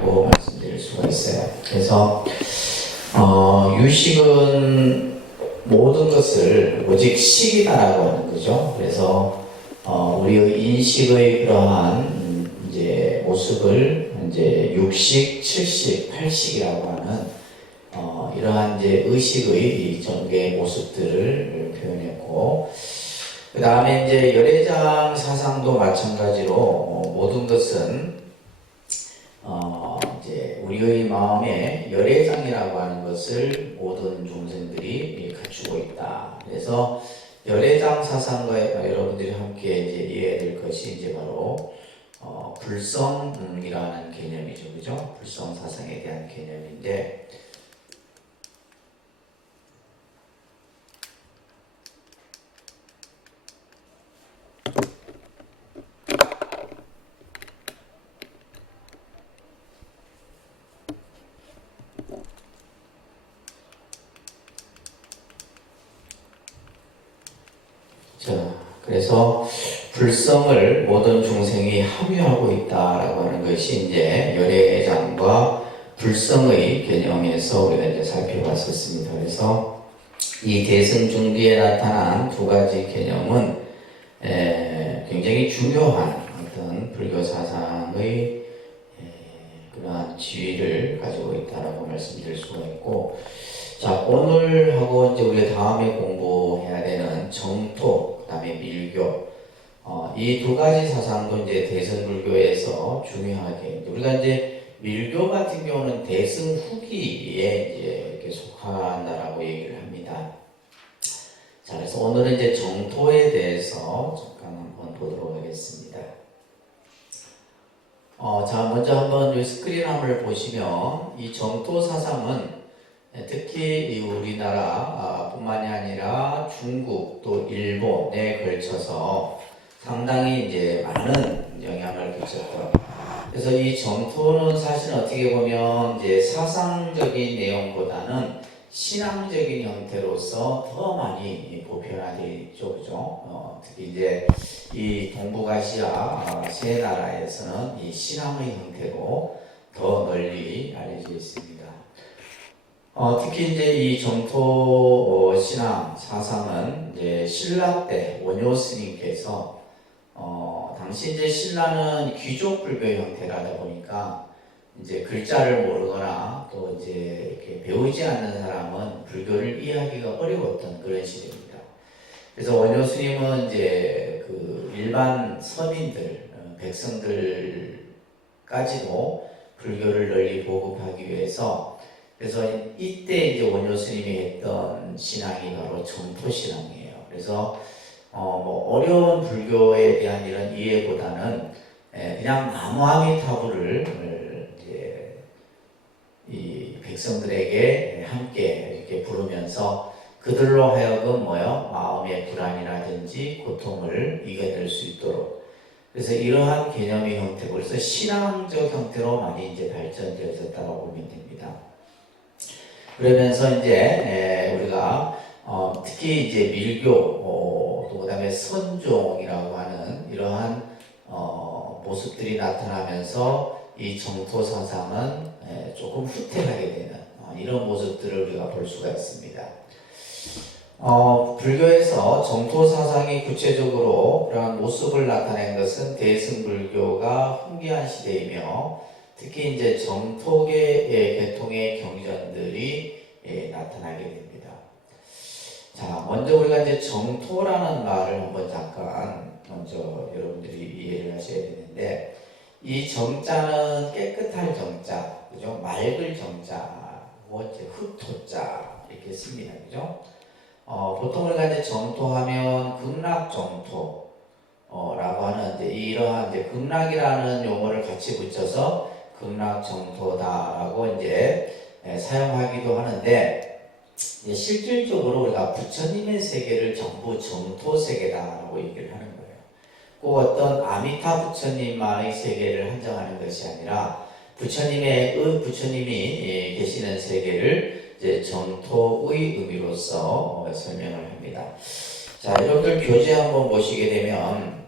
있다라고 말씀드릴 수가 있어요. 그래서 유식은 모든 것을 오직 식이다라고 하는 거죠. 그래서 우리의 인식의 그러한 이제 모습을 이제 6식, 7식, 8식이라고 하는 이러한 이제 의식의 전개의 모습들을 표현했고, 그 다음에 이제 열애장 사상도 마찬가지로 모든 것은 이제 우리의 마음에 열애장이라고 하는 것을 모든 종생들이 갖추고 있다. 그래서 열애장 사상과 여러분들이 함께 이제 이해해야 될 것이 이제 바로 불성이라는 개념이죠, 그죠? 불성 사상에 대한 개념인데. 그래서 불성을 모든 중생이 함유하고 있다라고 하는 것이 이제 열애장과 불성의 개념에서 우리가 이제 살펴봤었습니다. 그래서 이 대승중뒤에 나타난 두 가지 개념은 굉장히 중요한 어떤 불교 사상의 그러한 지위를 가지고 있다라고 말씀드릴 수가 있고, 자, 오늘하고 이제 우리 다음에 공부해야 되는 정토, 그 다음에 밀교, 이 두 가지 사상도 이제 대승불교에서 중요하게, 우리가 이제 밀교 같은 경우는 대승 후기에 이제 이렇게 속한다라고 얘기를 합니다. 자, 그래서 오늘은 이제 정토에 대해서 잠깐 한번 보도록 하겠습니다. 자, 먼저 한번 이 스크린 한번 보시면 이 정토 사상은 특히 이 우리나라 뿐만이 아니라 중국 또 일본에 걸쳐서 상당히 이제 많은 영향을 끼쳤다. 그래서 이 정토는 사실 어떻게 보면 이제 사상적인 내용보다는 신앙적인 형태로서 더 많이 보편화되어 있죠, 그죠? 특히 이제 이 동북아시아 세 나라에서는 이 신앙의 형태로 더 널리 알려져 있습니다. 특히 이제 이 정토 신앙 사상은 이제 신라 때 원효 스님께서 당시 이제 신라는 귀족 불교 형태라다 보니까 이제 글자를 모르거나 또 이제 이렇게 배우지 않는 사람은 불교를 이해하기가 어려웠던 그런 시대입니다. 그래서 원효 스님은 이제 그 일반 서민들, 백성들까지도 불교를 널리 보급하기 위해서, 그래서 이때 이제 원효 스님이 했던 신앙이 바로 정토 신앙이에요. 그래서 뭐 어려운 불교에 대한 이런 이해보다는 그냥 나무아미타불을 이제 이 백성들에게 함께 이렇게 부르면서 그들로 하여금 마음의 불안이라든지 고통을 이겨낼 수 있도록, 그래서 이러한 개념의 형태고, 그래서 신앙적 형태로 많이 이제 발전되어졌다고 보면 됩니다. 그러면서 이제 우리가 특히 이제 밀교, 또 그다음에 선종이라고 하는 이러한 모습들이 나타나면서 이 정토 사상은 조금 후퇴하게 되는 이런 모습들을 우리가 볼 수가 있습니다. 불교에서 정토 사상이 구체적으로 그러한 모습을 나타낸 것은 대승불교가 흥미한 시대이며, 특히 이제 정토계의 계통의 경전들이 나타나게 됩니다. 자, 먼저 우리가 이제 정토라는 말을 한번 잠깐 먼저 여러분들이 이해를 하셔야 되는데, 이 정자는 깨끗할 정자, 그죠? 맑을 정자, 이제 흑토자 이렇게 씁니다, 그죠? 보통 우리가 이제 정토하면 극락정토 라고 하는 이제 이러한 이제 극락이라는 용어를 같이 붙여서 극락정토다라고 이제 사용하기도 하는데, 이제 실질적으로 우리가 부처님의 세계를 전부 정토 세계다라고 얘기를 하는 거예요. 꼭 어떤 아미타 부처님만의 세계를 한정하는 것이 아니라 부처님이 계시는 세계를 이제 정토의 의미로서 설명을 합니다. 자, 여러분들 교재 한번 보시게 되면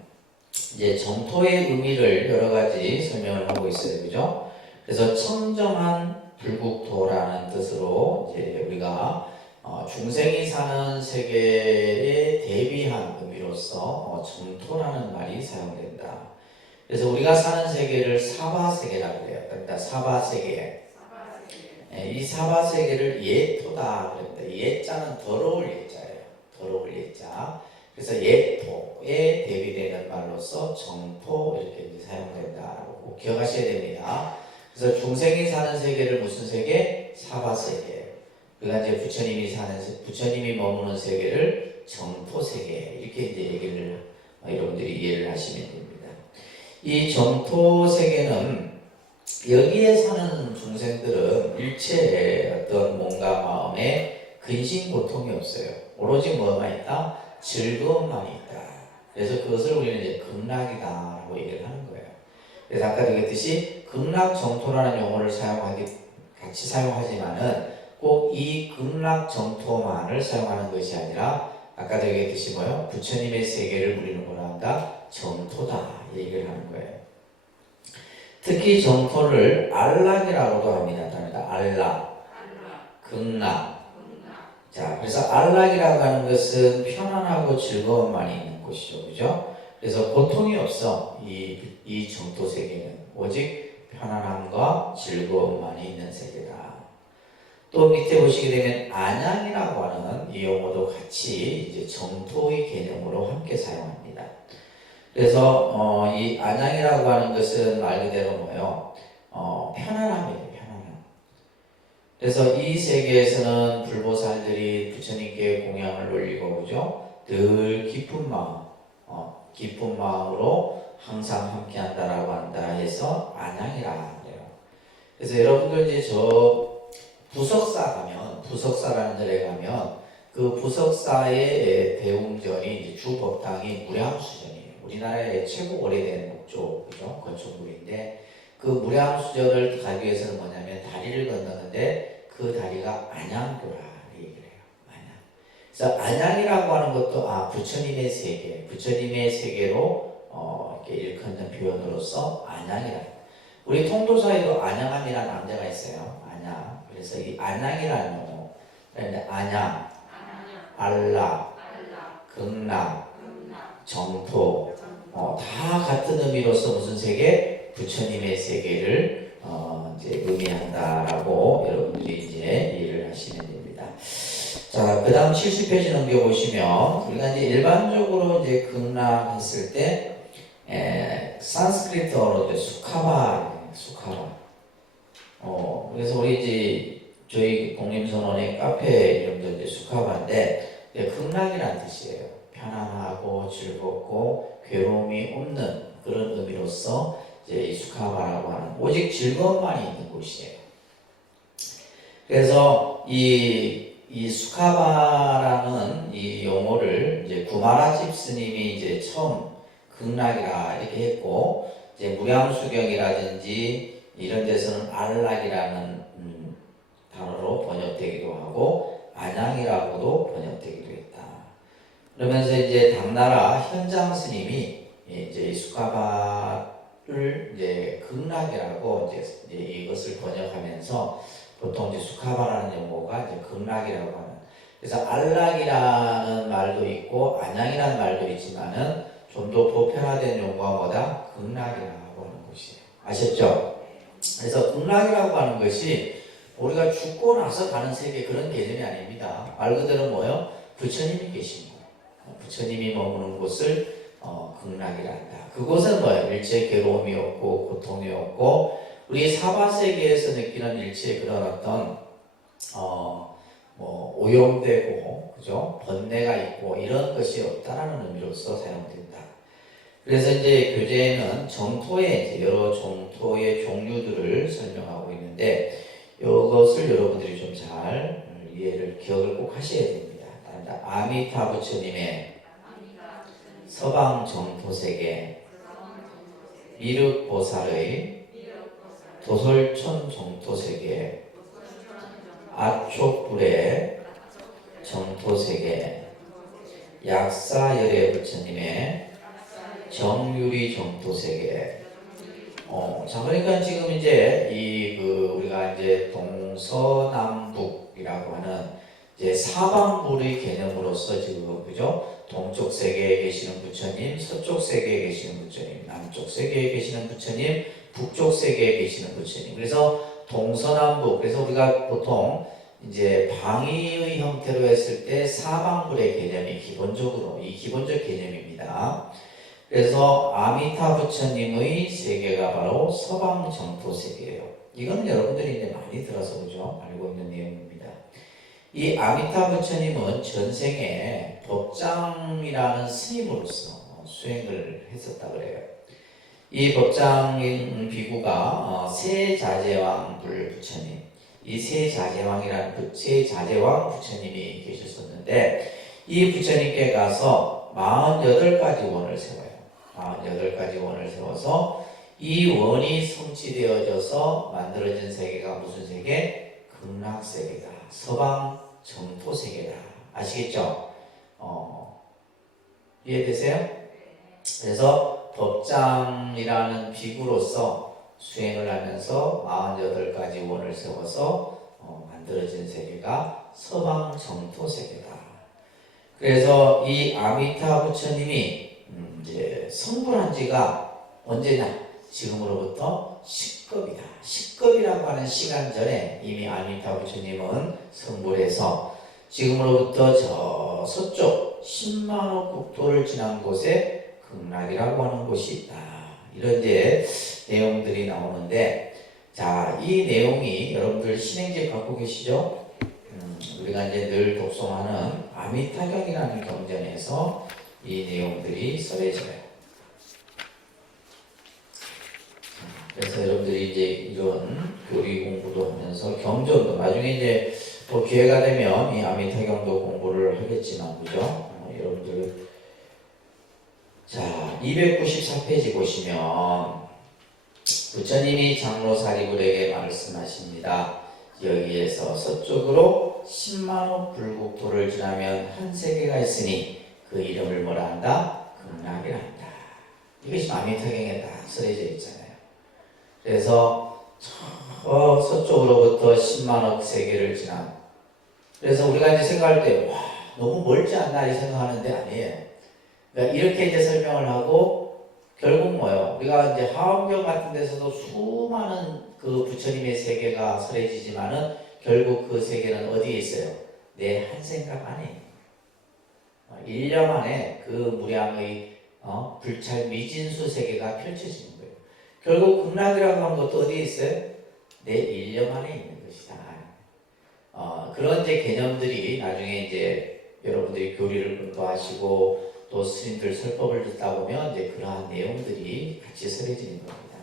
이제 정토의 의미를 여러 가지 설명을 하고 있어요, 그죠? 그래서 청정한 불국토라는 뜻으로 이제 우리가 중생이 사는 세계에 대비한 의미로서 정토라는 말이 사용된다. 그래서 우리가 사는 세계를 사바세계라고 해요. 그러니까 사바세계. 이 사바세계를 예토다 그럽니다. 예자는 더러울 예자예요. 더러울 예자. 그래서 예토에 대비되는 말로서 정토 이렇게 사용된다라고 꼭 기억하셔야 됩니다. 그래서 중생이 사는 세계를 무슨 세계? 사바세계. 그가 이제 부처님이 머무는 세계를 정토세계 이렇게 이제 얘기를 여러분들이 이해를 하시면 됩니다. 이 정토세계는 여기에 사는 중생들은 일체의 어떤 몸과 마음에 근심 고통이 없어요. 오로지 뭐가 있다? 즐거움만 있다. 그래서 그것을 우리는 이제 극락이다라고 얘기를 하는 거예요. 그래서 아까 얘기했듯이 극락정토라는 용어를 같이 사용하지만은 꼭 이 극락정토만을 사용하는 것이 아니라 아까도 얘기했듯이 뭐요? 부처님의 세계를 우리는 뭐라 한다? 정토다 얘기를 하는 거예요. 특히 정토를 안락이라고도 합니다. 안락, 극락. 자, 그래서 안락이라고 하는 것은 편안하고 즐거움만 있는 곳이죠, 그죠? 그래서 고통이 없어. 이 정토 세계는 오직 편안함과 즐거움만 있는 세계다. 또 밑에 보시게 되면 안양이라고 하는 이 용어도 같이 이제 정토의 개념으로 함께 사용합니다. 그래서 이 안양이라고 하는 것은 말 그대로 뭐예요? 편안함이에요. 편안함. 그래서 이 세계에서는 불보살들이 부처님께 공양을 올리고 그죠? 늘 기쁜 마음으로 항상 함께한다라고 한다 해서 안양이라 그래요. 그래서 여러분들 이제 저 부석사라는 데에 가면 그 부석사의 대웅전이 이제 주법당이 무량수전이에요. 우리나라의 최고 오래된 목조, 그죠? 건축물인데 그 무량수전을 가기 위해서는 뭐냐면 다리를 건너는데 그 다리가 안양교라 얘기를 해요. 안양. 그래서 안양이라고 하는 것도 부처님의 세계로 이렇게 일컫는 표현으로서 안양이라. 우리 통도사에도 안양함이라는 남자가 있어요. 안양. 그래서 이 안양이라는 용어, 그다음에 안양, 안락, 극락, 정토, 다 같은 의미로서 무슨 세계? 부처님의 세계를 이제 의미한다라고 여러분들이 이제 이해를 하시면 됩니다. 자, 그 다음 70페이지 넘겨보시면 우리가 이제 일반적으로 이제 극락했을 때 산스크리트어로 수카바. 그래서 우리 이제 저희 독립선언의 카페 이름도 이제 수카바인데 극락이라는 뜻이에요. 편안하고 즐겁고 괴로움이 없는 그런 의미로서 이제 이 수카바라고 하는 오직 즐거움만이 있는 곳이에요. 그래서 이 수카바라는 이 용어를 이제 구마라집 스님이 이제 처음 극락이라 이렇게 했고 이제 무량수경이라든지 이런 데서는 안락이라는 단어로 번역되기도 하고 안양이라고도 번역되기도 했다. 그러면서 이제 당나라 현장 스님이 이제 수카바를 이제 극락이라고 이제 이것을 번역하면서 보통 이제 수카바라는 용어가 이제 극락이라고 하는. 그래서 안락이라는 말도 있고 안양이라는 말도 있지만은 좀 더 보편화된 용어가 뭐다? 극락이라고 하는 것이에요. 아셨죠? 그래서 극락이라고 하는 것이 우리가 죽고 나서 가는 세계 그런 개념이 아닙니다. 말 그대로 뭐요? 부처님이 계신 거예요. 부처님이 머무는 곳을 극락이라 한다. 그곳은 뭐예요? 일체 괴로움이 없고 고통이 없고 우리 사바세계에서 느끼는 일체 그런 어떤 오염되고 그죠? 번뇌가 있고 이런 것이 없다라는 의미로서 사용된다. 그래서 이제 교재에는 정토의 이제 여러 정토의 종류들을 설명하고 있는데 이것을 여러분들이 좀 잘 이해를 기억을 꼭 하셔야 됩니다. 아미타 부처님의 서방 정토세계, 미륵보살의 도솔천 정토세계, 아촉불의 정토세계, 약사열애 부처님의 정유리 정토세계, 자, 그러니까 지금 이제 우리가 이제 동서남북이라고 하는 이제 사방불의 개념으로서 지금 그죠? 동쪽 세계에 계시는 부처님, 서쪽 세계에 계시는 부처님, 남쪽 세계에 계시는 부처님, 북쪽 세계에 계시는 부처님. 그래서 동서남북. 그래서 우리가 보통 이제 방위의 형태로 했을 때 사방불의 개념이 기본적 개념입니다. 그래서 아미타 부처님의 세계가 바로 서방 정토 세계예요. 이건 여러분들이 이제 많이 들어서 그죠? 알고 있는 내용입니다. 이 아미타 부처님은 전생에 법장이라는 스님으로서 수행을 했었다 그래요. 이 법장인 비구가 세자재왕 부처님, 이 세자재왕이라는 세자재왕 부처님이 계셨었는데 이 부처님께 가서 48가지 원을 세워요. 48가지 원을 세워서 이 원이 성취되어져서 만들어진 세계가 무슨 세계? 극락세계다. 서방 정토세계다. 아시겠죠? 이해되세요? 그래서 법장이라는 비구로서 수행을 하면서 48가지 원을 세워서 만들어진 세계가 서방 정토세계다. 그래서 이 아미타 부처님이 이제 성불한 지가 언제냐? 지금으로부터 10급이다. 10급이라고 하는 시간 전에 이미 아미타 부처님은 성불해서 지금으로부터 저 서쪽 10만억 국토를 지난 곳에 극락이라고 하는 곳이 있다. 이런 이제 내용들이 나오는데, 자, 이 내용이 여러분들 신행제 갖고 계시죠? 우리가 이제 늘 독송하는 아미타경이라는 경전에서 이 내용들이 써져요. 그래서 여러분들이 이제 이런 교리 공부도 하면서 경전도 나중에 이제 또 기회가 되면 이 아미타경도 공부를 하겠지만, 그죠? 여러분들 자 294페이지 보시면 부처님이 장로 사리불에게 말씀하십니다. 여기에서 서쪽으로 10만억 불국토를 지나면 한 세계가 있으니 그 이름을 뭐라 한다? 극락이라 한다. 이것이 아미타경에 딱 쓰여져 있잖아요. 그래서 저 서쪽으로부터 10만억 세계를 지난, 그래서 우리가 이제 생각할 때 와, 너무 멀지 않나 이 생각하는데 아니에요. 그러니까 이렇게 이제 설명을 하고 결국 뭐예요? 우리가 이제 하엄경 같은 데서도 수많은 그 부처님의 세계가 설해지지만은 결국 그 세계는 어디에 있어요? 내 한 생각 안에. 1년 안에 그 무량의 불찰 미진수 세계가 펼쳐지는 거예요. 결국 극락이라고 하는 것도 어디에 있어요? 내 1년 안에 있는 것이다. 그런 이제 개념들이 나중에 이제 여러분들이 교리를 공부하시고 또 스님들 설법을 듣다 보면 이제 그러한 내용들이 같이 설해지는 겁니다.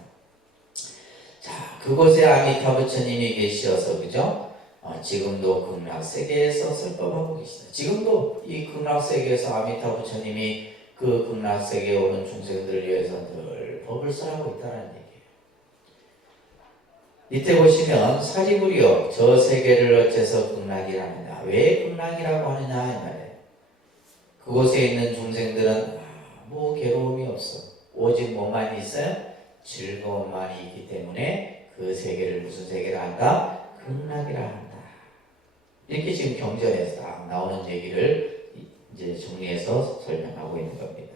자, 그곳에 아미타 부처님이 계시어서 그죠? 지금도 극락세계에서 설법하고 계시다. 지금도 이 극락세계에서 아미타 부처님이 그 극락세계에 오는 중생들을 위해서 늘 법을 설하고 있다는 얘기예요. 밑에 보시면 사리불이여 저 세계를 어째서 극락이라 왜 극락이라고 하느냐 이 말이에요. 그곳에 있는 중생들은 아무 괴로움이 없어. 오직 뭐만 있어요? 즐거움만 있기 때문에 그 세계를 무슨 세계라 한다? 극락이라 한다. 이렇게 지금 경전에서 딱 나오는 얘기를 이제 정리해서 설명하고 있는 겁니다.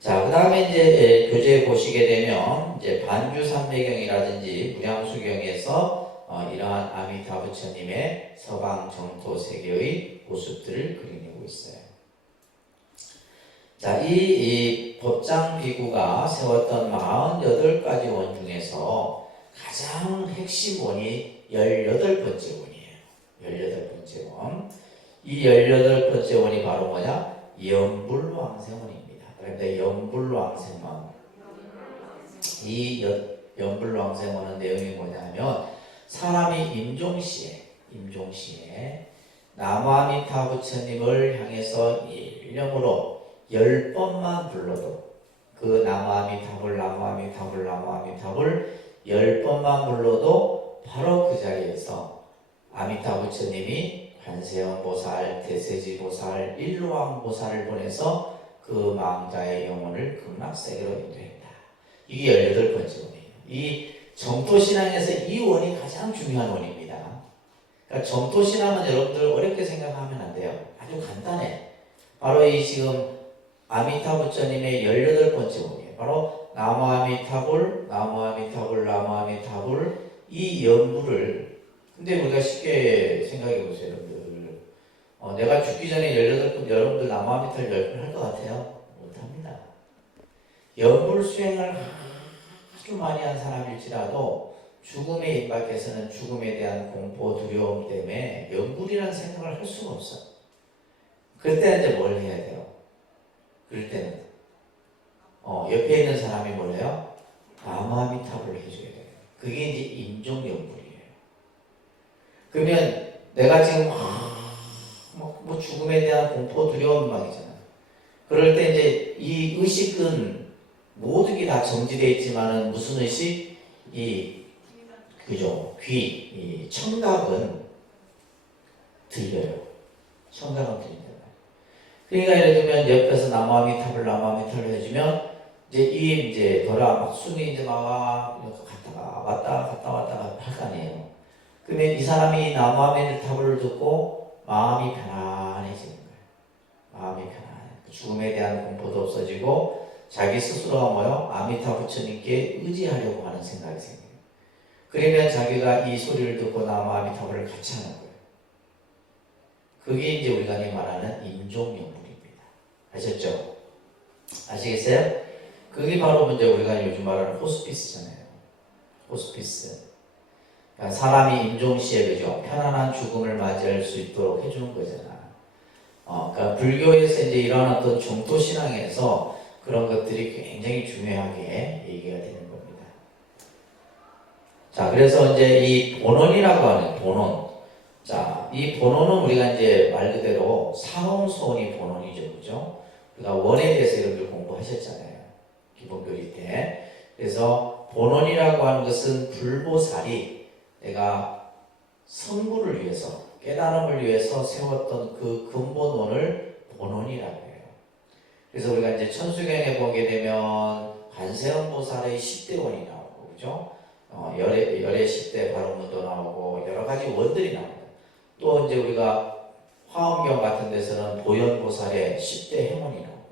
자, 그 다음에 이제 교재 보시게 되면 이제 반주삼매경이라든지 무량수경에서 이러한 아미타 부처님의 서방 정토 세계의 모습들을 그려내고 있어요. 자, 이 법장 비구가 세웠던 48가지 원 중에서 가장 핵심 원이 18번째 원이에요. 18번째 원. 이 18번째 원이 바로 뭐냐? 연불왕생원입니다. 그런데 연불왕생원. 이 연불왕생원은 내용이 뭐냐면 사람이 임종시에 나무아미타 부처님을 향해서 일념으로 10번만 불러도 그 나무아미타불 10번만 불러도 바로 그 자리에서 아미타 부처님이 관세음보살, 대세지보살, 일로왕보살을 보내서 그 망자의 영혼을 극락세계로 인도했다. 이게 18번째 원이에요. 이 정토신앙에서 이 원이 가장 중요한 원입니다. 그러니까 정토신앙은 여러분들 어렵게 생각하면 안 돼요. 아주 간단해. 바로 이 지금 아미타부처님의 18번째 원이에요. 바로 나무아미타불, 나무아미타불, 나무아미타불 이 연부를 근데 우리가 쉽게 생각해 보세요, 여러분들. 내가 죽기 전에 18번 여러분들 나무아미타불 10번 할 것 같아요? 못합니다. 연불 수행을 아주 많이 한 사람일지라도 죽음에 임박해서는 죽음에 대한 공포, 두려움 때문에 연불이라는 생각을 할 수가 없어. 그때 이제 뭘 해야 돼요? 그럴 때는 옆에 있는 사람이 뭘 해요? 나무아미타불을 해줘야 돼요. 그게 이제 임종연불이에요. 그러면 내가 지금 뭐 죽음에 대한 공포, 두려움 막이잖아. 그럴 때 이제 이 의식은 모든 게 다 정지되어 있지만은 무슨 의식? 그죠? 이 청각은 들려요. 청각은 들려요. 그러니까 예를 들면 옆에서 나무아미타불 해주면 이제 돌아 막 숨이 이제 막 갔다 왔다가 할 거 아니에요. 그러면 이 사람이 나무아미타불을 듣고 마음이 편안해지는 거예요. 마음이 편안해. 죽음에 대한 공포도 없어지고 자기 스스로가 뭐요? 아미타 부처님께 의지하려고 하는 생각이 생겨요. 그러면 자기가 이 소리를 듣고 나무아미타불을 같이 하는 거예요. 그게 이제 우리가 말하는 임종연불입니다. 아셨죠? 아시겠어요? 그게 바로 먼저 우리가 요즘 말하는 호스피스잖아요. 호스피스. 그러니까 사람이 임종시에 그죠? 편안한 죽음을 맞이할 수 있도록 해주는 거잖아. 그러니까 불교에서 이제 이런 어떤 정토신앙에서 그런 것들이 굉장히 중요하게 얘기가 되는 겁니다. 자, 그래서 이제 이 본원이라고 하는 본원. 자, 이 본원은 우리가 이제 말 그대로 사홍소원이 본원이죠. 그죠? 우리가 원에 대해서 여러분들 공부하셨잖아요. 기본교리 때. 그래서 본원이라고 하는 것은 불보살이 내가 성불을 위해서, 깨달음을 위해서 세웠던 그 근본원을 본원이라고 해요. 그래서 우리가 이제 천수경에 보게 되면 관세음보살의 10대원이 나오고, 그죠? 열의 10대 바로문도 나오고, 여러 가지 원들이 나옵니다. 또 이제 우리가 화엄경 같은 데서는 보현보살의 10대 행원이 나오고,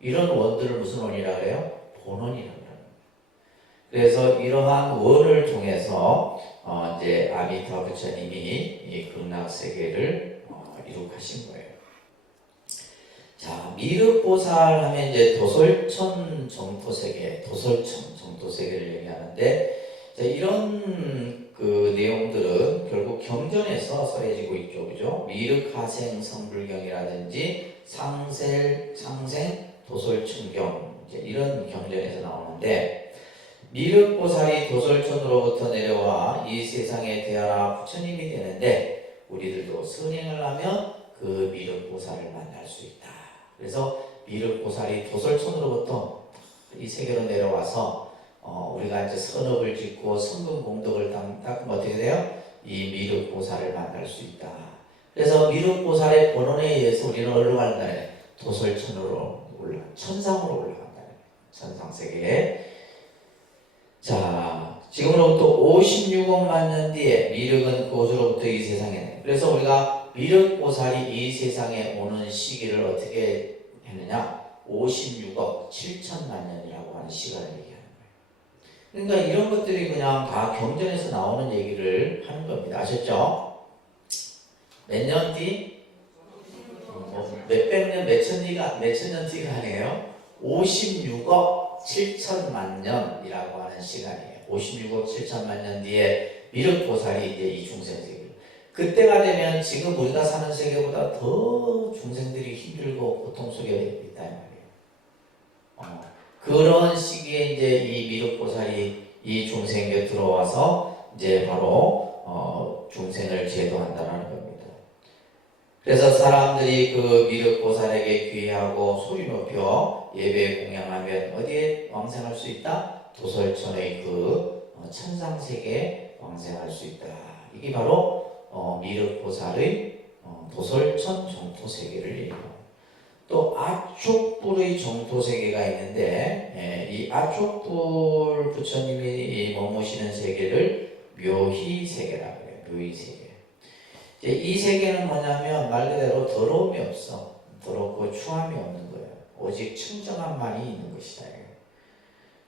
이런 원들을 무슨 원이라고 해요? 본원이라고 해요. 그래서 이러한 원을 통해서 이제 아미타 부처님이 이 극락세계를 이룩하신 거예요. 자, 미륵보살 하면 이제 도솔천 정토세계, 도솔천 정토세계를 얘기하는데, 자, 이런 그 내용들은 결국 경전에서 써해지고 있죠, 그죠? 미륵하생 성불경이라든지 상생 도솔천경 이제 이런 경전에서 나오는데, 미륵보살이 도솔천으로부터 내려와 이 세상에 태어나 부처님이 되는데 우리들도 선행을 하면 그 미륵보살을 만날 수 있다. 그래서 미륵보살이 도솔천으로부터 이 세계로 내려와서 우리가 이제 선업을 짓고 성금 공덕을 닦으면 어떻게 돼요? 이 미륵보살을 만날 수 있다. 그래서 미륵보살의 본원에 의해서 우리는 어디로 간다? 도솔천으로 천상으로 올라간다. 천상세계에. 자, 지금으로부터 56억만 년 뒤에 미륵은 그곳으로부터 이 세상에. 그래서 우리가 미륵보살이 이 세상에 오는 시기를 어떻게 했느냐? 56억 7천만 년이라고 하는 시간을 얘기하는 거예요. 그러니까 이런 것들이 그냥 다 경전에서 나오는 얘기를 하는 겁니다. 아셨죠? 몇 년 뒤? 몇백 년, 몇천 년 뒤가 아니에요. 56억 7천만 년이라고 하는 시간이에요. 56억 7천만 년 뒤에 미륵보살이 이제 이 중생세계. 그때가 되면 지금 우리가 사는 세계보다 더 중생들이 힘들고 고통 속에 있단 말이에요. 그런 시기에 이제 이 미륵보살이 이 중생에 들어와서 이제 바로 중생을 제도한다는 겁니다. 그래서 사람들이 그 미륵보살에게 귀의하고 소리 높여 예배 공양하면 어디에 왕생할 수 있다? 도솔천의 그 천상세계에 왕생할 수 있다. 이게 바로 미륵보살의 도솔천 정토세계를 얘기합니다. 또 아촉불의 정토세계가 있는데 이 아촉불 부처님이 머무시는 세계를 묘희세계라고 해요. 묘희세계. 이 세계는 뭐냐면 말 그대로 더러움이 없어. 더럽고 추함이 없는 거예요. 오직 청정함만이 있는 것이다.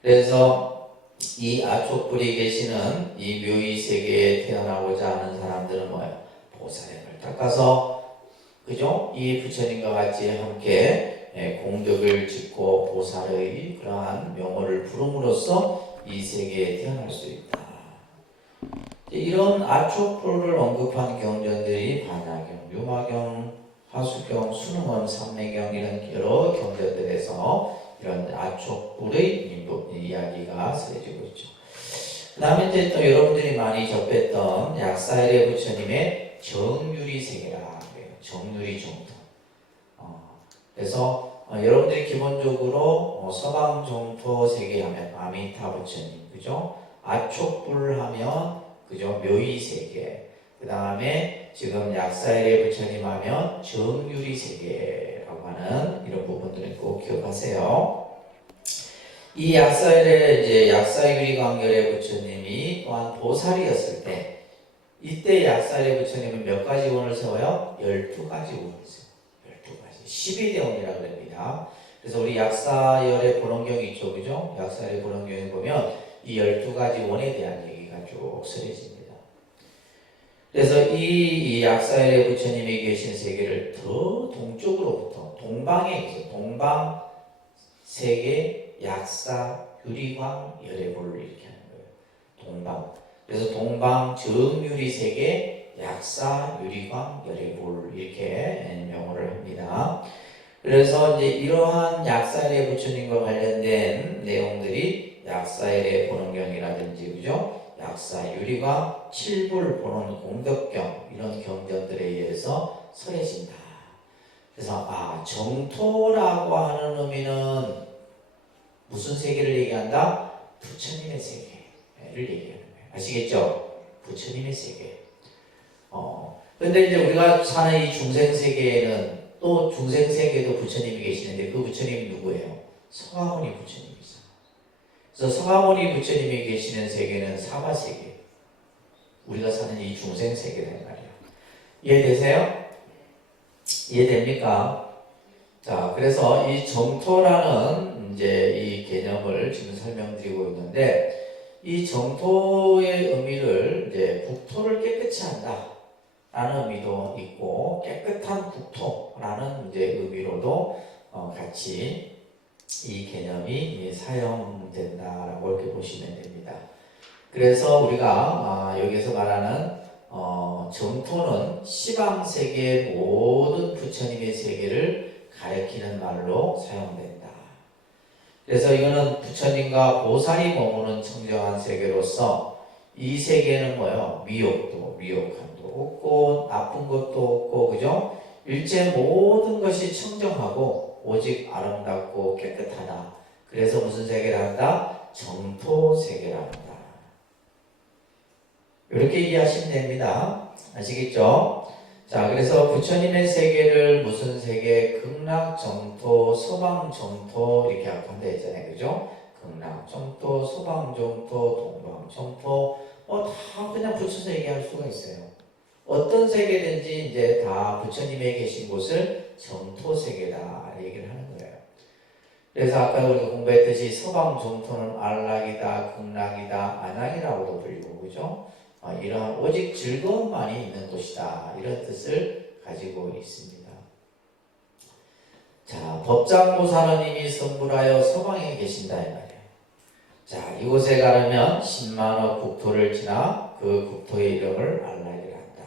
그래서 이 아촉불이 계시는 이 묘희세계에 태어나고자 하는 사람들은 뭐예요? 보살행을 닦아서 그죠? 이 부처님과 같이 함께 공덕을 짓고 보살의 그러한 명호를 부름으로써 이 세계에 태어날 수 있다. 이런 아촉불을 언급한 경전들이 반야경, 유마경, 화수경, 순응원, 삼매경 이런 여러 경전들에서 이런 아촉불의 이야기가 쓰여지고 있죠. 그 다음에 이제 또 여러분들이 많이 접했던 약사일의 부처님의 정유리 세계라 그래요. 정유리 정토. 그래서 여러분들이 기본적으로 서방 정토 세계 하면 아미타 부처님, 그죠? 아촉불 하면 그죠? 묘의 세계. 그 다음에 지금 약사일의 부처님 하면 정유리 세계라고 하는 이런 부분들을 꼭 기억하세요. 이 약사일의 이제 약사유리 광결의 부처님이 또한 보살이었을 때 이때 약사일의 부처님은 몇 가지 원을 세워요? 12가지 원을 세워요. 12가지. 12대원이라고 합니다. 그래서 우리 약사열의 본원경이 있죠. 그죠? 약사열의 본원경에 보면 이 12가지 원에 대한 얘기가 쭉 쓰여집니다. 그래서 이 약사열의 부처님이 계신 세계를 더 동쪽으로부터 동방에 있어요. 동방 세계 약사 유리광 열애불을 이렇게 하는 거예요. 동방. 그래서 동방 정유리 세계 약사 유리광 열애불 이렇게 명호를 합니다. 그래서 이제 이러한 약사일의 부처님과 관련된 내용들이 약사일의 본원경이라든지 그죠? 약사 유리광 칠불 본원 공덕경 이런 경전들에 의해서 서해진다. 그래서 정토라고 하는 의미는 무슨 세계를 얘기한다? 부처님의 세계를 얘기하는 거예요. 아시겠죠? 부처님의 세계. 근데 이제 우리가 사는 이 중생 세계에는 또 중생 세계에도 부처님이 계시는데 그 부처님이 누구예요? 서가모니 부처님이죠. 그래서 서가모니 부처님이 계시는 세계는 사바 세계. 우리가 사는 이 중생 세계란 말이에요. 이해되세요? 이해됩니까? 자, 그래서 이 정토라는 이제 이 개념을 지금 설명드리고 있는데 이 정토의 의미를 이제 국토를 깨끗이 한다 라는 의미도 있고 깨끗한 국토라는 이제 의미로도 같이 이 개념이 사용된다라고 이렇게 보시면 됩니다. 그래서 우리가 여기서 말하는 정토는 시방 세계 모든 부처님의 세계를 가리키는 말로 사용된다. 그래서 이거는 부처님과 보살이 머무는 청정한 세계로서 이 세계는 뭐예요? 미욕도 미혹함도 없고 나쁜 것도 없고 그죠? 일체 모든 것이 청정하고 오직 아름답고 깨끗하다. 그래서 무슨 세계를 한다? 정토 세계를 한다. 이렇게 이해하시면 됩니다. 아시겠죠? 자, 그래서 부처님의 세계를 무슨 세계? 극락 정토, 서방 정토 이렇게 한다 했잖아요. 그죠? 극락 정토, 서방 정토, 동방 정토 다 그냥 붙여서 얘기할 수가 있어요. 어떤 세계든지 이제 다 부처님의 계신 곳을 정토 세계다 얘기를 하는 거예요. 그래서 아까 우리가 공부했듯이 서방 정토는 안락이다, 극락이다, 안락이라고도 불리고 그죠? 이런 오직 즐거움만이 있는 곳이다 이런 뜻을 가지고 있습니다. 자, 법장보살님이 성불하여 서방에 계신다 이 말이에요. 자, 이곳에 가려면 10만억 국토를 지나 그 국토의 이름을 안락이라 한다.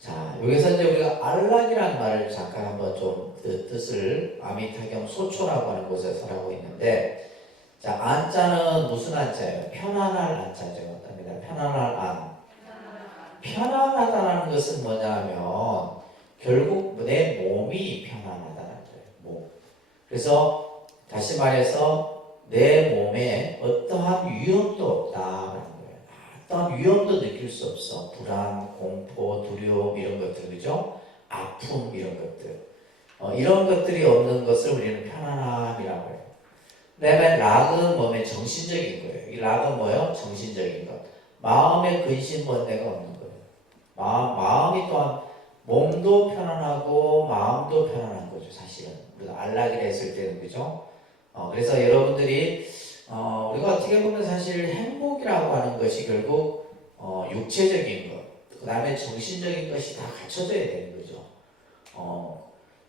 자, 여기서 이제 우리가 안락이라는 말을 잠깐 한번 좀 그 뜻을 아미타경 소초라고 하는 곳에서 하고 있는데, 자, 안자는 무슨 안자예요? 편안할 안자죠. 편안할 안. 편안하다는 것은 뭐냐면 결국 내 몸이 편안하다는 거예요. 몸. 그래서 다시 말해서 내 몸에 어떠한 위험도 없다라는 거예요. 어떠한 위험도 느낄 수 없어. 불안, 공포, 두려움 이런 것들 그죠? 아픔 이런 것들. 이런 것들이 없는 것을 우리는 편안함이라고 해요. 그다음에 락은 뭐면 정신적인 거예요. 이 락은 뭐예요? 정신적인 것. 마음의 근심번뇌가 없는 거예요. 마음이 또한 몸도 편안하고 마음도 편안한 거죠. 사실은 우리가 안락이라 했을 때는 그죠? 그래서 여러분들이 우리가 어떻게 보면 사실 행복이라고 하는 것이 결국 육체적인 것, 그 다음에 정신적인 것이 다 갖춰져야 되는 거죠.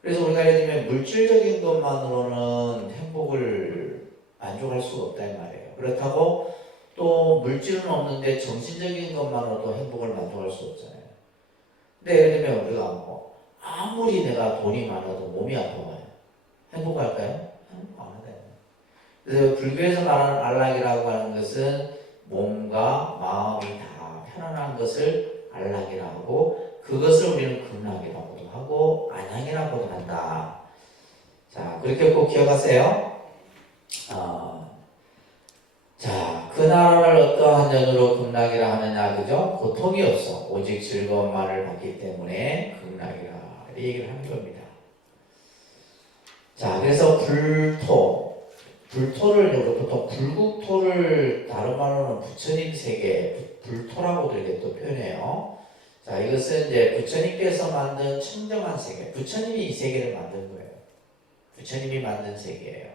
그래서 우리가 예를 들면 물질적인 것만으로는 행복을 만족할 수가 없다 이 말이에요. 그렇다고 또 물질은 없는데 정신적인 것만으로도 행복을 만족할 수 없잖아요. 근데 예를 들면 우리가 아무리 내가 돈이 많아도 몸이 아파요. 행복할까요? 행복 안 하다. 그래서 불교에서 말하는 안락이라고 하는 것은 몸과 마음이 다 편안한 것을 안락이라고 하고, 그것을 우리는 극락이라고도 하고 안향이라고도 한다. 자, 그렇게 꼭 기억하세요. 자, 그 나라를 어떠한 연으로 극락이라 하느냐, 그죠? 고통이 없어. 오직 즐거움만을 받기 때문에 극락이라 이 얘기를 하는 겁니다. 자, 그래서 불토를 우리 보통 불국토를 다른 말로는 부처님 세계, 불토라고도 이렇게 또 표현해요. 자, 이것은 이제 부처님께서 만든 청정한 세계, 부처님이 이 세계를 만든 거예요. 부처님이 만든 세계예요.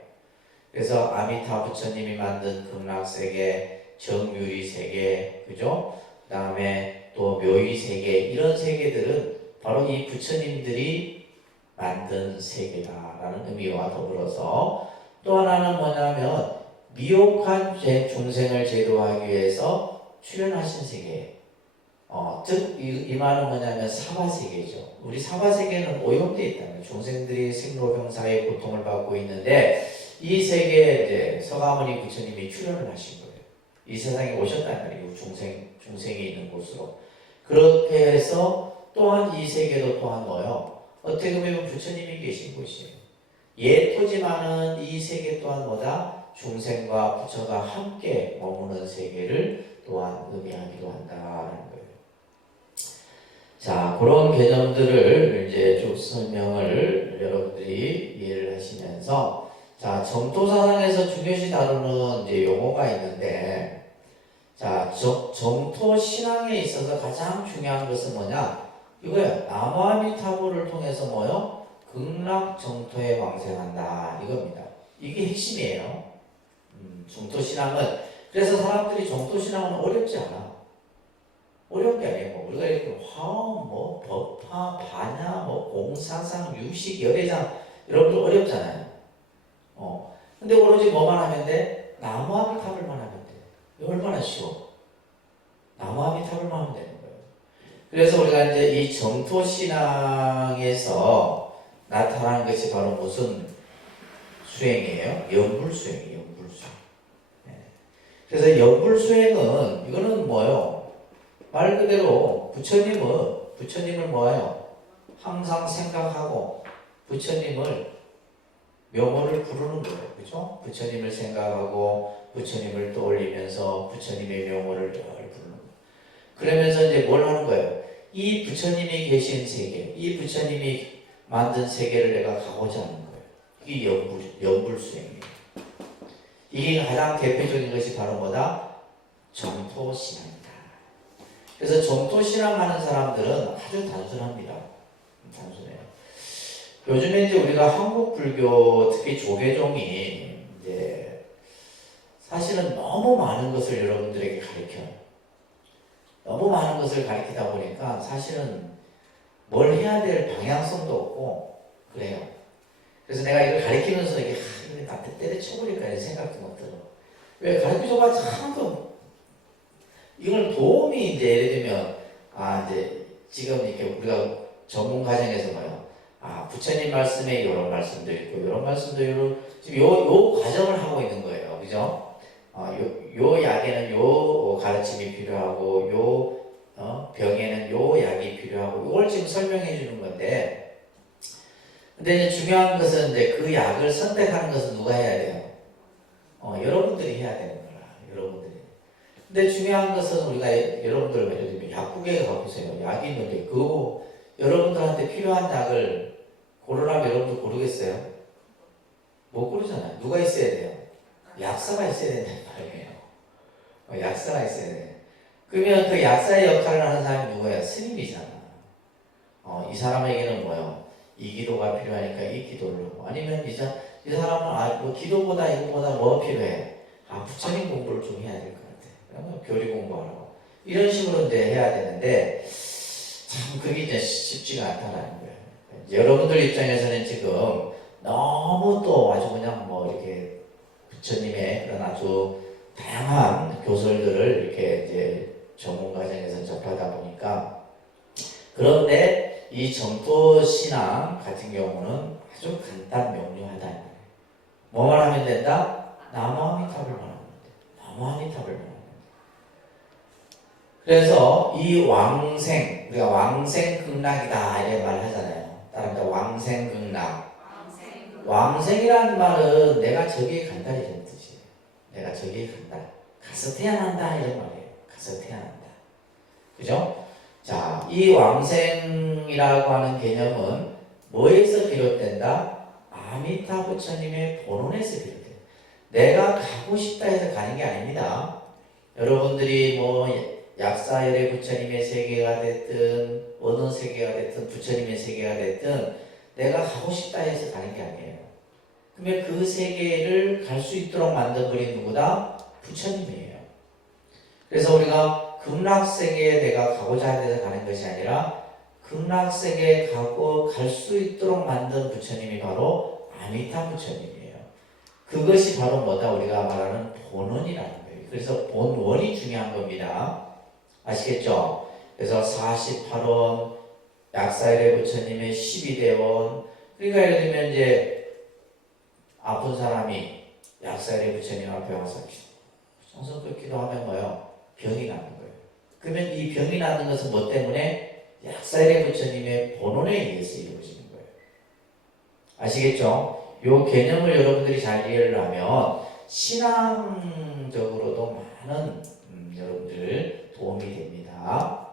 그래서 아미타 부처님이 만든 극락세계, 정유리 세계, 그죠? 그 다음에 또 묘의 세계, 이런 세계들은 바로 이 부처님들이 만든 세계다라는 의미와 더불어서, 또 하나는 뭐냐면 미혹한 중생을 제도하기 위해서 출현하신 세계. 즉 이 말은 뭐냐면 사바세계죠. 우리 사바세계는 오염되어 있다는 거예요. 중생들이 생로병사의 고통을 받고 있는데 이 세계에 이제 서가모니 부처님이 출현을 하신 거예요. 이 세상에 오셨단 말이에요. 중생이 있는 곳으로. 그렇게 해서 또한 이 세계도 또한 뭐요? 어떻게 보면 부처님이 계신 곳이에요. 예토지만은 이 세계 또한 뭐다? 중생과 부처가 함께 머무는 세계를 또한 의미하기도 한다는 거예요. 자, 그런 개념들을 이제 쭉 설명을 여러분들이 이해를 하시면서, 자, 정토사상에서 중요시 다루는 이제 용어가 있는데, 자, 정토 신앙에 있어서 가장 중요한 것은 뭐냐? 이거야. 나무아미타불을 통해서 뭐요? 극락 정토에 왕생한다. 이겁니다. 이게 핵심이에요. 정토 신앙은, 그래서 사람들이 정토 신앙은 어렵지 않아. 어려운 게 아니고, 우리가 이렇게 화엄, 법화, 반야, 공사상, 유식, 열애장, 여러분들 어렵잖아요. 근데 오로지 뭐만 하면 돼? 나무아미타불만 하면 돼. 이거 얼마나 쉬워. 나무아미타불만 하면 되는 거예요. 그래서 우리가 이제 이 정토신앙에서 나타나는 것이 바로 무슨 수행이에요? 연불수행이에요. 연불수행. 그래서 연불수행은, 이거는 뭐예요? 말 그대로 부처님을 뭐예요? 항상 생각하고 부처님을 명호를 부르는 거예요. 그죠? 부처님을 생각하고 부처님을 떠올리면서 부처님의 명호를 부르는 거예요. 그러면서 이제 뭘 하는 거예요? 이 부처님이 계신 세계, 이 부처님이 만든 세계를 내가 가고자 하는 거예요. 이게 연불수행이에요. 이게 가장 대표적인 것이 바로 뭐다? 정토신앙이다. 그래서 정토신앙 하는 사람들은 아주 단순합니다. 단순해요. 요즘에 이제 우리가 한국 불교, 특히 조계종이 이제 사실은 너무 많은 것을 여러분들에게 가르쳐요. 너무 많은 것을 가르치다 보니까 사실은 뭘 해야 될 방향성도 없고 그래요. 그래서 내가 이걸 가르치면서 이게 나한테 때려쳐버릴까 이런 생각도 못 들어. 왜 가르쳐줘봤자 하나도 이걸 도움이 이제 예를 들면 이제 지금 이렇게 우리가 전문 과정에서 뭐요? 부처님 말씀에 이런 말씀도 있고 이런 말씀도 있고 지금 요 과정을 하고 있는 거예요. 그죠? 요 약에는 요 가르침이 필요하고 요 병에는 요 약이 필요하고 이걸 지금 설명해 주는 건데, 근데 이제 중요한 것은 이제 그 약을 선택하는 것은 누가 해야 돼요? 여러분들이 해야 되는 거라. 여러분들이. 근데 중요한 것은 우리가 여러분들 예를 들면 약국에 가보세요. 약이 있는데 그 여러분들한테 필요한 약을 고르라면 여러분도 고르겠어요? 못 고르잖아요. 누가 있어야 돼요? 약사가 있어야 된단 말이에요. 약사가 있어야 돼. 그러면 그 약사의 역할을 하는 사람이 누구야? 스님이잖아. 이 사람에게는 뭐요? 이 기도가 필요하니까 이 기도를 하고, 아니면 이 사람은 뭐 기도보다 이거보다 뭐 필요해? 부처님 공부를 좀 해야 될 것 같아. 그러면 교리 공부하라고. 이런 식으로 이제 해야 되는데 참 그게 이제 쉽지가 않다라는 거예요. 여러분들 입장에서는 지금 너무 또 아주 그냥 뭐 이렇게 부처님의 그런 아주 다양한 교설들을 이렇게 이제 전문 과정에서 접하다 보니까, 그런데 이 정토 신앙 같은 경우는 아주 간단 명료하다. 뭐만 하면 된다? 나무아미타불만 하면 돼. 나무아미타불만 하면 돼. 그래서 이 왕생, 우리가 왕생극락이다 이렇게 말하잖아요. 따라서 왕생극락. 왕생이라는 말은 내가 저기에 간다 이런 뜻이에요. 내가 저기에 간다. 가서 태어난다 이런 말이에요. 가서 태어난다. 그죠? 자, 이 왕생이라고 하는 개념은 뭐에서 비롯된다? 아미타 부처님의 본원에서 비롯된다. 내가 가고 싶다 해서 가는 게 아닙니다. 여러분들이 뭐 약사열의 부처님의 세계가 됐든 어느 세계가 됐든 부처님의 세계가 됐든 내가 가고 싶다 해서 가는 게 아니에요. 그러면 그 세계를 갈 수 있도록 만든 분이 누구다? 부처님이에요. 그래서 우리가 극락세계에 내가 가고자 해서 가는 것이 아니라 극락세계에 가고 갈 수 있도록 만든 부처님이 바로 아미타 부처님이에요. 그것이 바로 뭐다? 우리가 말하는 본원이라는 거예요. 그래서 본원이 중요한 겁니다. 아시겠죠? 그래서 48원, 약사일의 부처님의 12대원. 그러니까 예를 들면 이제 아픈 사람이 약사일의 부처님 앞에 와서 정성껏 기도하면 뭐요? 병이 나는 거예요. 그러면 이 병이 나는 것은 뭐 때문에? 약사일의 부처님의 본원에 의해서 이루어지는 거예요. 아시겠죠? 이 개념을 여러분들이 잘 이해를 하면 신앙적으로도 많은 여러분들 도움이 됩니다.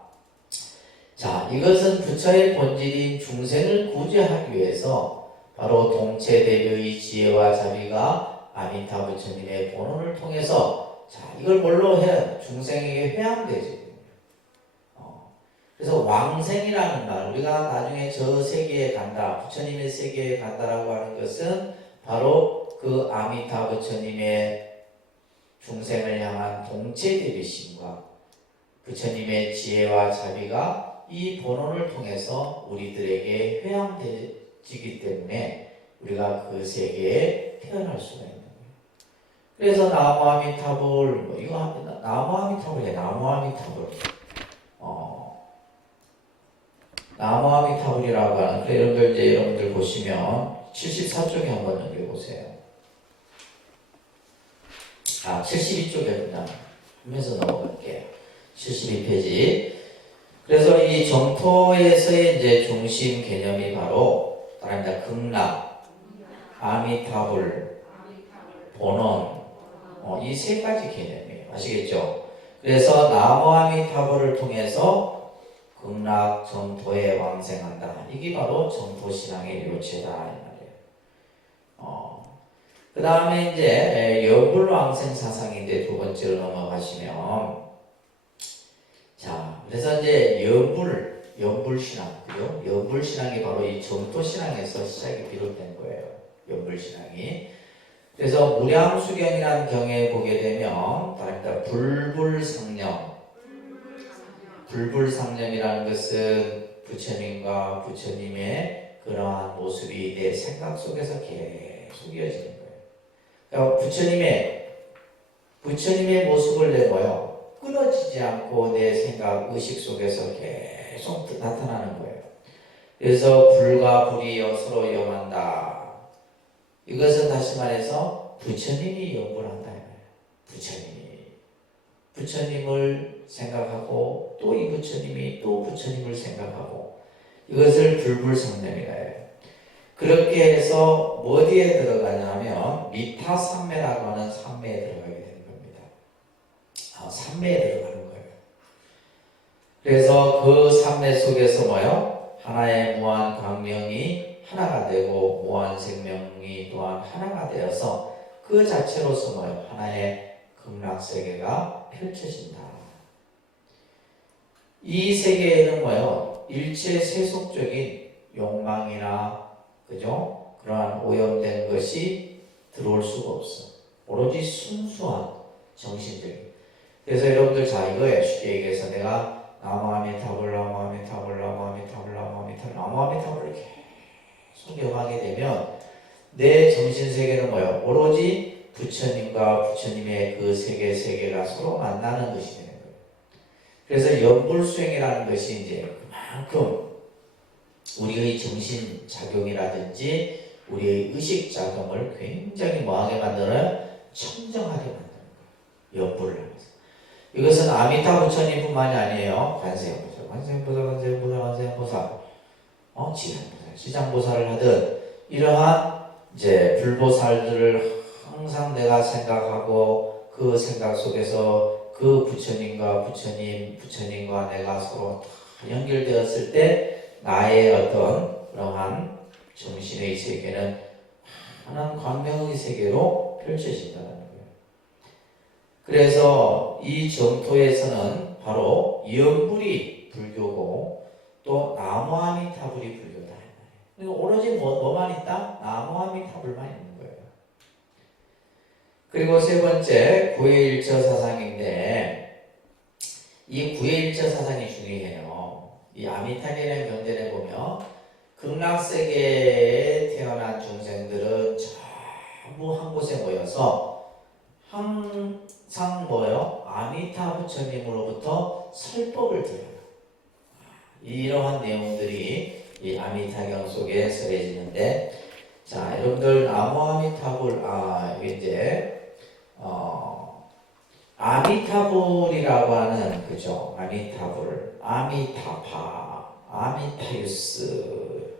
자, 이것은 부처의 본질인 중생을 구제하기 위해서 바로 동체대교의 지혜와 자비가 아미타 부처님의 본원을 통해서, 자, 이걸 뭘로 해? 중생에게 회양되지. 그래서 왕생이라는 말, 우리가 나중에 저 세계에 간다, 부처님의 세계에 간다라고 하는 것은 바로 그 아미타 부처님의 중생을 향한 동체대비심과 부처님의 지혜와 자비가 이 본원을 통해서 우리들에게 회양되기 때문에 우리가 그 세계에 태어날 수가 있는 거예요. 그래서 나무아미타불, 이거 나무아미타불이에요. 나무아미타불. 나무아미타불이라고 하는, 여러분들 보시면 74쪽에 한번 읽어보세요. 72쪽에 그냥 하면서 넘어갈게요. 72페이지. 그래서 이 정토에서의 이제 중심 개념이 바로 다릅니다. 극락, 아미타불, 본원, 이 세 가지 개념이에요. 아시겠죠? 그래서 나무아미타불을 통해서 극락 정토에 왕생한다. 이게 바로 정토신앙의 요체다 이 말이에요. 그 다음에 이제 여불왕생 사상인데 두 번째로 넘어가시면, 자, 그래서 이제 여불신앙, 그죠? 여불신앙이 바로 이 정토신앙에서 시작이 비롯된 거예요. 여불신앙이. 그래서 무량수경이라는 경에 보게 되면, 다릅니다. 불불상념이라는 것은 부처님과 부처님의 그러한 모습이 내 생각 속에서 계속 이어지는 거예요. 그러니까 부처님의 모습을 내고요, 끊어지지 않고 내 생각, 의식 속에서 계속 나타나는 거예요. 그래서 불과 불이 서로 영한다. 이것은 다시 말해서 부처님이 연구를 한다. 부처님을 생각하고 또 이 부처님이 또 부처님을 생각하고, 이것을 불불상념이라 해요. 그렇게 해서 어디에 들어가냐 하면 미타삼매라고 하는 삼매에 들어가게 되는 겁니다. 삼매에 들어가는 거예요. 그래서 그 삼매 속에서 뭐요? 하나의 무한 광명이 하나가 되고 무한 생명이 또한 하나가 되어서 그 자체로서 뭐예요? 하나의 극락세계가 펼쳐진다. 이 세계에는 뭐예요? 일체 세속적인 욕망이나 그죠? 그러한 오염된 것이 들어올 수가 없어. 오로지 순수한 정신적인. 그래서 여러분들 자 이거예요. 쉽게 얘기해서 내가 나무아미타불 나무아미타불을 계속 기억하게 되면 내 정신세계는 뭐예요? 오로지 부처님과 부처님의 그 세계가 서로 만나는 것이 되는 거예요. 그래서 연불수행이라는 것이 이제 그만큼 우리의 정신작용이라든지 우리의 의식작용을 굉장히 뭐하게 만들어요? 청정하게 만드는 거예요. 연불을 하면서. 이것은 아미타 부처님뿐만이 아니에요. 관세음보살, 지장보살을 하든 이러한 이제 불보살들을 항상 내가 생각하고 그 생각 속에서 그 부처님과 내가 서로 다 연결되었을 때 나의 어떤 그러한 정신의 세계는 하나는 광명의 세계로 펼쳐진다는 거예요. 그래서 이 정토에서는 바로 연불이 불교고 또 나무아미타불이 불교다. 그러니까 오로지 뭐만 있다? 나무아미타불만 있는 거예요. 그리고 세 번째 구해일처 사상인데 이 구해일처 사상이 중요해요. 이 아미타계의 경전에 보면 극락세계에 태어난 중생들은 전부 한 곳에 모여서 항상 뭐예요? 아미타 부처님으로부터 설법을 들어요. 이러한 내용들이 이 아미타경 속에 서해지는데, 자 여러분들 나무아미타불 이게 이제 아미타불이라고 하는 그죠? 아미타불, 아미타파, 아미타유스.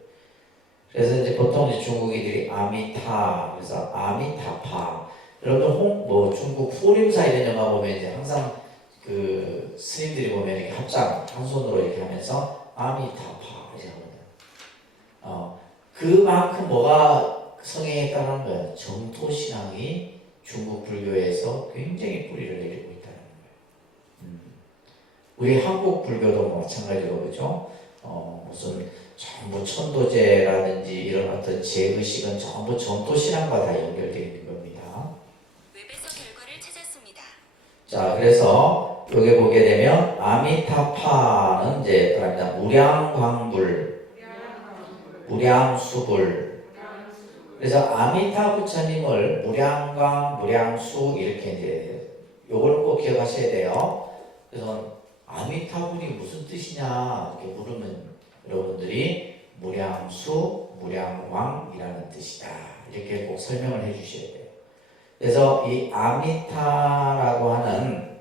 그래서 이제 보통 이제 중국인들이 아미타, 그래서 아미타파. 여러분들 중국 후림사 이런 영화 보면 이제 항상 그 스님들이 보면 이렇게 합장 한 손으로 이렇게 하면서 아미타파 이렇게 하거든요. 그만큼 뭐가 성행했다는 거예요. 정토신앙이 중국 불교에서 굉장히 뿌리를 내리고 있다는 거예요. 우리 한국 불교도 마찬가지로 그죠? 무슨 전부 천도제라든지 이런 어떤 제의식은 전부 정토신앙과 다 연결되어 있는 겁니다. 웹에서 결과를 찾았습니다. 자, 그래서 여기 보게 되면 아미타파는 이제 또합니다. 무량광불, 무량수불. 그래서 아미타 부처님을 무량광, 무량수 이렇게 이제 요걸 꼭 기억하셔야 돼요. 그래서 아미타불이 무슨 뜻이냐 이렇게 물으면 여러분들이 무량수, 무량광이라는 뜻이다 이렇게 꼭 설명을 해주셔야 돼요. 그래서 이 아미타라고 하는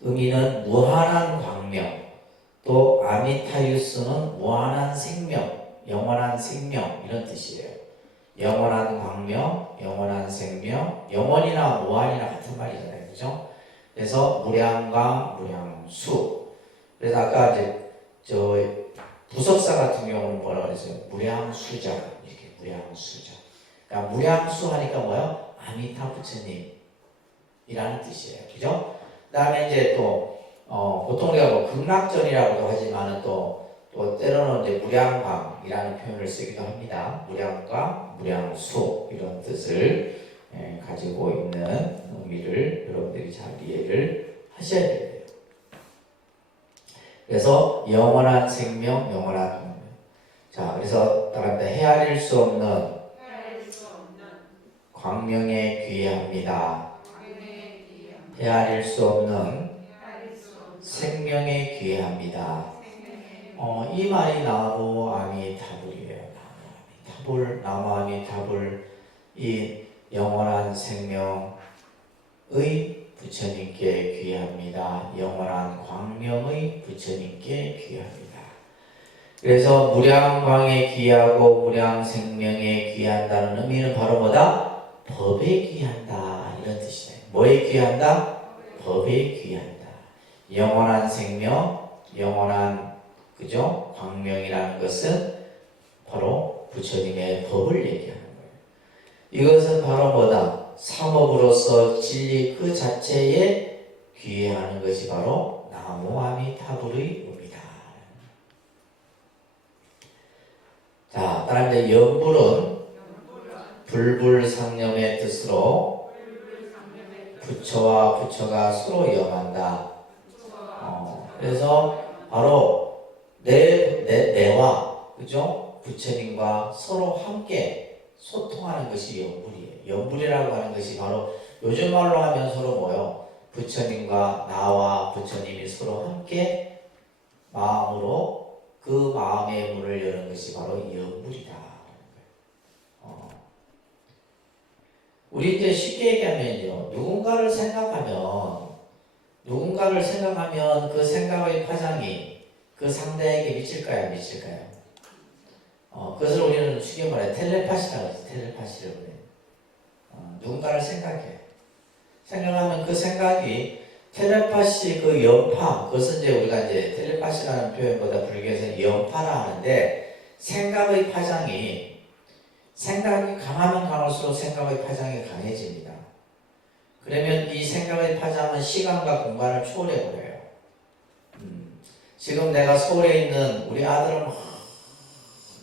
의미는 무한한 광명, 또 아미타유스는 무한한 생명, 영원한 생명 이런 뜻이에요. 영원한 광명, 영원한 생명, 영원이나 무한이나 같은 말이잖아요, 그죠? 그래서 무량광, 무량수. 그래서 아까 이제 저 부석사 같은 경우는 뭐라 그랬어요? 무량수자 이렇게 무량수자. 그러니까 무량수 하니까 뭐요? 아미타 부처님이라는 뜻이에요, 그죠? 그다음에 이제 또 보통 우리가 뭐 극락전이라고도 하지만은 또 때로는 이제 무량광이라는 표현을 쓰기도 합니다. 무량광, 무량수 이런 뜻을 가지고 있는 의미를 여러분들이 잘 이해를 하셔야 돼요. 그래서 영원한 생명, 영원한 광명. 자, 그래서 따라합니다. 헤아릴 수 없는 광명에 귀합니다. 헤아릴 수 없는 생명에 귀합니다. 이 말이 나무아미타불이에요. 나무아미타불, 이 영원한 생명의 부처님께 귀합니다. 영원한 광명의 부처님께 귀합니다. 그래서 무량광에 귀하고 무량생명에 귀한다는 의미는 바로 뭐다? 법에 귀한다 이런 뜻이에요. 뭐에 귀한다? 법에 귀한다. 영원한 생명, 영원한 그죠? 광명이라는 것은 바로 부처님의 법을 얘기하는 거예요. 이것은 바로 뭐다? 삼업으로서 진리 그 자체에 귀해하는 것이 바로 나무 아미타불의 의미다. 자, 따라합니다. 연불은 불불상념의 뜻으로 부처와 부처가 서로 염한다. 그래서 바로 내와 그죠? 부처님과 서로 함께 소통하는 것이 연불이에요. 연불이라고 하는 것이 바로 요즘 말로 하면 서로 뭐요? 부처님과 나와 부처님이 서로 함께 마음으로 그 마음의 문을 여는 것이 바로 연불이다. 우리 이제 쉽게 얘기하면요. 누군가를 생각하면 그 생각의 파장이 그 상대에게 미칠까요? 미칠까요? 그것을 우리는 쉽게 말해 텔레파시라고 하죠. 텔레파시를 그래. 누군가를 생각하면 그 생각이 텔레파시 그 연파, 그것은 이제 우리가 이제 텔레파시라는 표현보다 불교에서는 연파라 하는데 생각이 강하면 강할수록 생각의 파장이 강해집니다. 그러면 이 생각의 파장은 시간과 공간을 초월해버려요. 지금 내가 서울에 있는 우리 아들을 막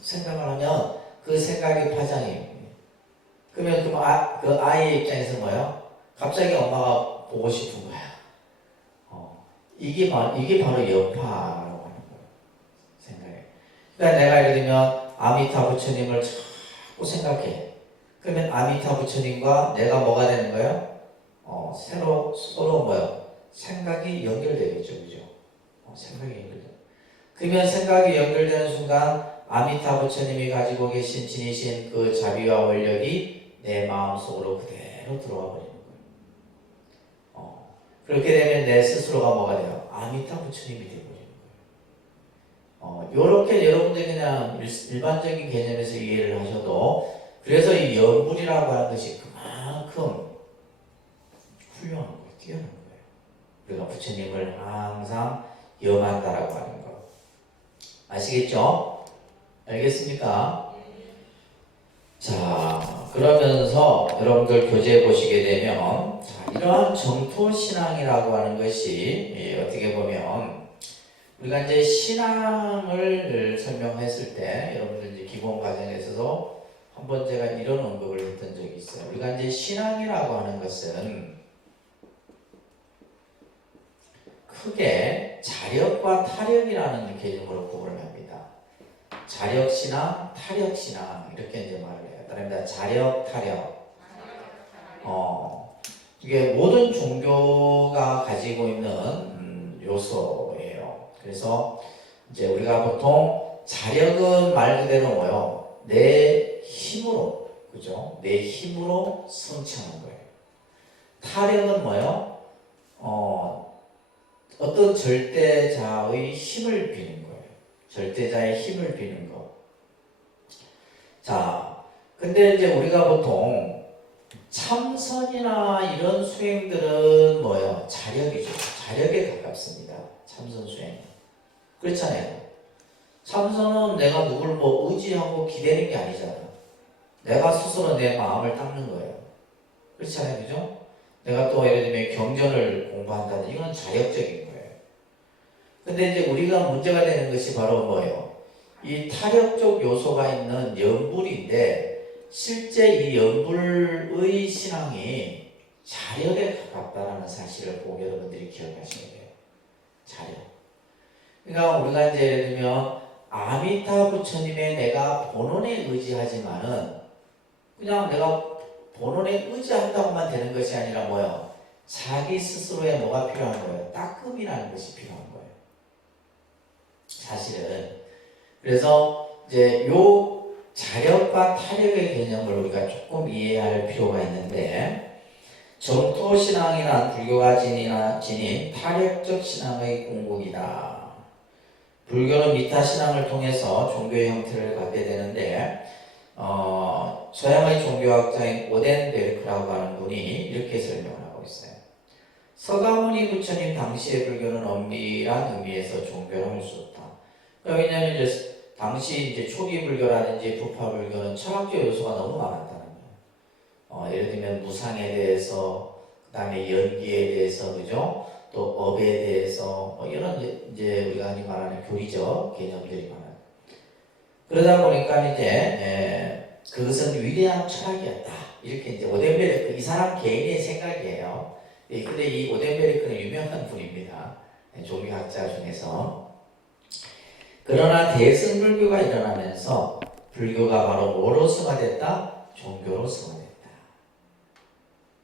생각을 하면 그 생각의 파장이 그러면 그 아이의 입장에서 뭐예요? 갑자기 엄마가 보고 싶은 거야. 이게 바로 여파라고 하는 거예요. 생각에. 그러니까 내가 예를 들면 아미타 부처님을 자꾸 생각해. 그러면 아미타 부처님과 내가 뭐가 되는 거예요? 서로 뭐예요? 생각이 연결되겠죠, 그죠? 생각이 연결돼. 그러면 생각이 연결되는 순간 아미타 부처님이 가지고 계신 지니신 그 자비와 원력이 내 마음속으로 그대로 들어와 버리는 거예요. 그렇게 되면 내 스스로가 뭐가 돼요? 아미타 부처님이 되어버리는 거예요. 요렇게 여러분들이 그냥 일반적인 개념에서 이해를 하셔도 그래서 이 연불이라고 하는 것이 그만큼 훌륭한 거예요. 뛰어난 거예요. 우리가 부처님을 항상 염한다라고 하는 거. 아시겠죠? 알겠습니까? 자, 그러면서 여러분들 교재 보시게 되면 이러한 정토신앙이라고 하는 것이 어떻게 보면 우리가 이제 신앙을 설명했을 때 여러분들 이제 기본 과정에서도 한번 제가 이런 언급을 했던 적이 있어요. 우리가 이제 신앙이라고 하는 것은 크게 자력과 타력이라는 개념으로 구분을 합니다. 자력신앙, 타력신앙 이렇게 이제 말을 해요. 따릅니다. 자력, 타력. 이게 모든 종교가 가지고 있는 요소예요. 그래서 이제 우리가 보통 자력은 말 그대로 뭐요? 내 힘으로, 그죠? 내 힘으로 성취하는 거예요. 타력은 뭐요? 어떤 절대자의 힘을 비는 거예요. 절대자의 힘을 비는 거. 자, 근데 이제 우리가 보통 참선이나 이런 수행들은 뭐예요? 자력이죠. 자력에 가깝습니다. 참선 수행. 그렇잖아요. 참선은 내가 누굴 뭐 의지하고 기대는 게 아니잖아. 내가 스스로 내 마음을 닦는 거예요. 그렇잖아요. 그죠? 내가 또 예를 들면 경전을 공부한다든지 이건 자력적인 거예요. 근데 이제 우리가 문제가 되는 것이 바로 뭐예요? 이 타력적 요소가 있는 연불인데 실제 이 연불의 신앙이 자력에 가깝다라는 사실을 꼭 여러분들이 기억하셔야 돼요. 자력. 그러니까 우리가 이제 예를 들면 아미타 부처님의 내가 본원에 의지하지만은 그냥 내가 본원에 의지한다고만 되는 것이 아니라 뭐예요? 자기 스스로의 뭐가 필요한 거예요? 따끔이라는 것이 필요한 거예요. 사실은. 그래서 이제 요 자력과 타력의 개념을 우리가 조금 이해할 필요가 있는데 정토신앙이란 불교가 지닌 타력적 신앙의 공국이다. 불교는 미타신앙을 통해서 종교의 형태를 갖게 되는데 서양의 종교학자인 오덴베르크라고 하는 분이 이렇게 설명을 하고 있어요. 서가모니 부처님 당시의 불교는 엄밀한 의미에서 종교를 할 수 없다. 왜냐하면 이제 당시 이제 초기 불교라든지 부파 불교는 철학적 요소가 너무 많았다는 거예요. 예를 들면 무상에 대해서, 그다음에 연기에 대해서, 그죠? 또 업에 대해서 이런 이제 우리가 흔히 말하는 교리적 개념들이 많아요. 그러다 보니까 이제 그것은 위대한 철학이었다. 이렇게 이제 오덴베르크 이 사람 개인의 생각이에요. 근데 이 오덴베르크는 유명한 분입니다. 종교학자 중에서. 그러나 대승불교가 일어나면서 불교가 바로 뭐로서가 됐다? 종교로서가 됐다.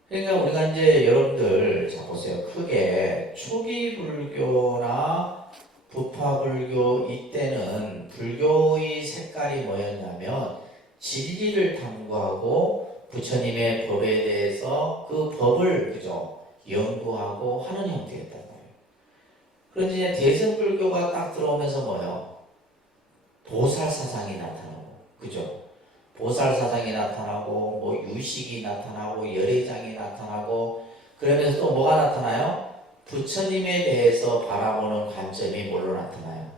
그러니까 우리가 이제 여러분들 자 보세요. 크게 초기 불교나 부파 불교 이때는 불교의 색깔이 뭐였냐면 진리를 탐구하고 부처님의 법에 대해서 그 법을 그죠 연구하고 하는 형태였단 말이에요. 그런데 이제 대승불교가 딱 들어오면서 뭐예요? 보살 사상이 나타나고, 그죠? 보살 사상이 나타나고, 뭐 유식이 나타나고, 열애장이 나타나고, 그러면서 또 뭐가 나타나요? 부처님에 대해서 바라보는 관점이 뭘로 나타나요?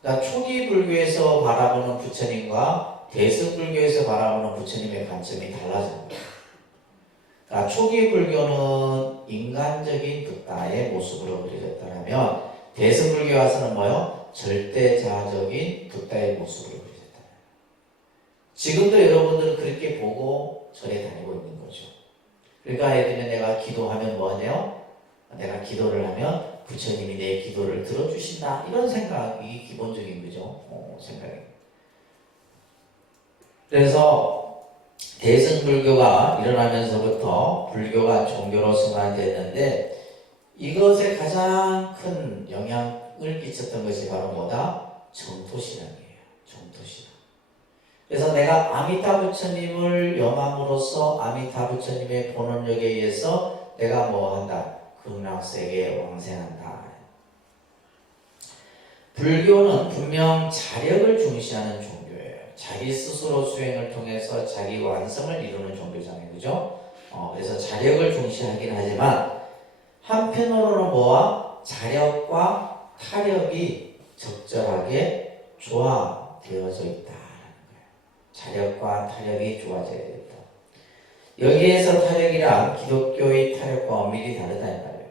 그러니까 초기 불교에서 바라보는 부처님과 대승불교에서 바라보는 부처님의 관점이 달라집니다. 그러니까 초기 불교는 인간적인 붓다의 모습으로 그려졌다면 대승불교에 와서는 뭐요? 절대자적인 붓다의 모습으로 그려졌다. 지금도 여러분들은 그렇게 보고 절에 다니고 있는 거죠. 그러니까 예를 들면 내가 기도하면 뭐하네요? 내가 기도를 하면 부처님이 내 기도를 들어주신다. 이런 생각이 기본적인 거죠. 생각이. 그래서 대승불교가 일어나면서부터 불교가 종교로 승화됐는데 이것에 가장 큰 영향을 끼쳤던 것이 바로 뭐다? 정토신앙이에요. 정토신앙. 그래서 내가 아미타 부처님을 염함으로써 아미타 부처님의 본원력에 의해서 내가 뭐 한다? 극락세계에 왕생한다. 불교는 분명 자력을 중시하는 종교예요. 자기 스스로 수행을 통해서 자기 완성을 이루는 종교잖아요. 그죠? 그래서 자력을 중시하긴 하지만 한편으로는 뭐와? 자력과 타력이 적절하게 조화되어져 있다는 거예요. 자력과 타력이 조화되어져 있다. 여기에서 타력이란 기독교의 타력과 엄밀히 다르다는 말이에요.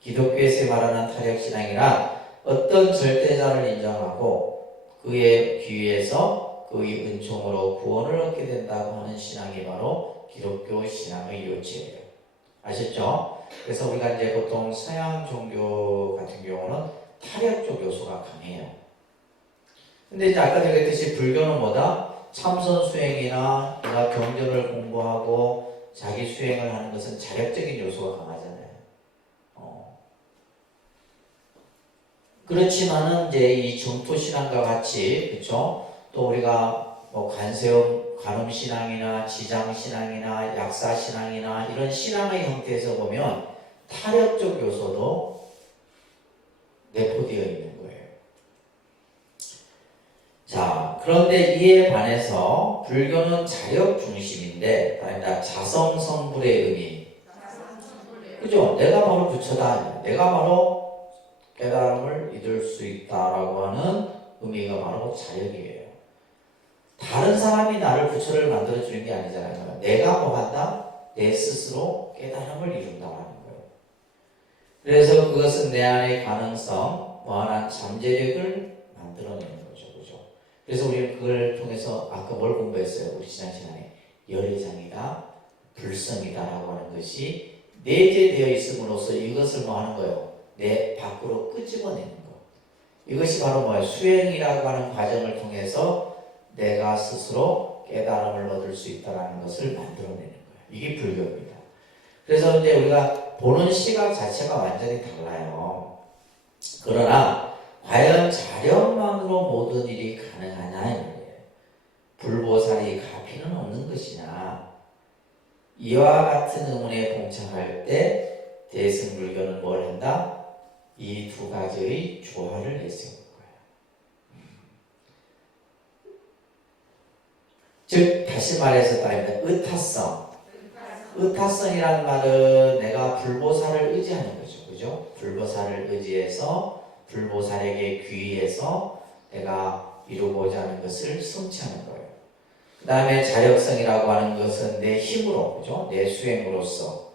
기독교에서 말하는 타력신앙이란 어떤 절대자를 인정하고 그의 귀에서 그의 은총으로 구원을 얻게 된다고 하는 신앙이 바로 기독교 신앙의 요체예요. 아셨죠? 그래서 우리가 이제 보통 서양 종교 같은 경우는 타력적 요소가 강해요. 근데 이제 아까 제가 했듯이 불교는 뭐다? 참선 수행이나 내가 경전을 공부하고 자기 수행을 하는 것은 자력적인 요소가 강하잖아요. 그렇지만은 이제 이 정토신앙과 같이, 그렇죠? 또 우리가 뭐 관음신앙이나 지장신앙이나 약사신앙이나 이런 신앙의 형태에서 보면 타력적 요소도 내포되어 있는 거예요. 자, 그런데 이에 반해서 불교는 자력 중심인데, 아니다, 자성성불의 의미. 그죠? 내가 바로 부처다. 내가 바로 깨달음을 이룰 수 있다라고 하는 의미가 바로 자력이에요. 다른 사람이 나를 부처를 만들어 주는 게 아니잖아요. 내가 뭐 한다? 내 스스로 깨달음을 이룬다라는 거예요. 그래서 그것은 내 안의 가능성, 무한한 잠재력을 만들어내는 거죠. 그죠? 그래서 우리는 그걸 통해서 아까 뭘 공부했어요? 우리 지난 시간에 열애장이다, 불성이다라고 하는 것이 내재되어 있음으로써 이것을 뭐 하는 거예요? 내 밖으로 끄집어내는 것. 이것이 바로 뭐예요? 수행이라고 하는 과정을 통해서 내가 스스로 깨달음을 얻을 수 있다는 것을 만들어내는 거예요. 이게 불교입니다. 그래서 이제 우리가 보는 시각 자체가 완전히 달라요. 그러나 과연 자력만으로 모든 일이 가능하냐 이 말이에요. 불보살이 가피는 없는 것이냐. 이와 같은 의문에 봉착할 때 대승불교는 뭘 한다? 이 두 가지의 조화를 내세우는 거예요. 즉 다시 말해서 말입니다. 의타성. 의타성이라는 말은 내가 불보살을 의지하는 거죠. 그죠? 불보살을 의지해서 불보살에게 귀의해서 내가 이루고자 하는 것을 성취하는 거예요. 그 다음에 자력성이라고 하는 것은 내 힘으로, 그죠? 내 수행으로서.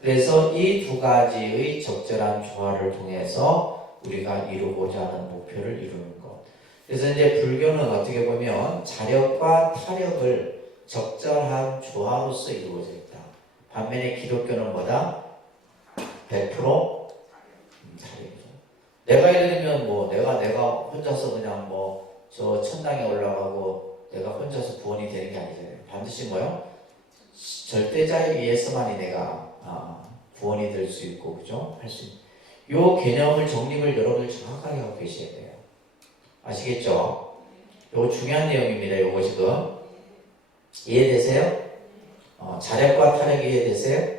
그래서 이 두 가지의 적절한 조화를 통해서 우리가 이루고자 하는 목표를 이루는 것. 그래서 이제 불교는 어떻게 보면 자력과 타력을 적절한 조화로서 이루어져 있다. 반면에 기독교는 뭐다? 100% 타력이죠. 내가 예를 들면 뭐 내가 혼자서 그냥 뭐 저 천당에 올라가고 내가 혼자서 구원이 되는 게 아니잖아요. 반드시 뭐요? 절대자에 의해서만이 내가 구원이 될 수 있고, 그죠? 할 수 있는. 요 개념을 정립을 여러분들 정확하게 하고 계셔야 돼요. 아시겠죠? 요거 중요한 내용입니다. 요거 지금 이해되세요? 자력과 타력이 이해되세요?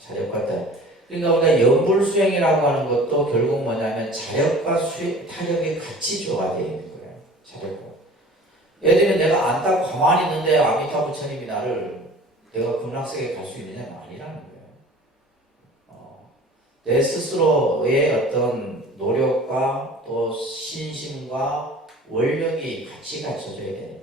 자력과 타력. 그러니까 우리가 연불수행이라고 하는 것도 결국 뭐냐면 자력과 타력이 같이 조화되어 있는 거예요. 자력과. 예를 들면 내가 안딱 가만히 있는데 아미타 부처님이 나를 내가 극락세계에 갈 수 있느냐는 아니라는 거예요. 내 스스로의 어떤 노력과 또 신심과 원력이 같이 갖춰져야 되는 거예요.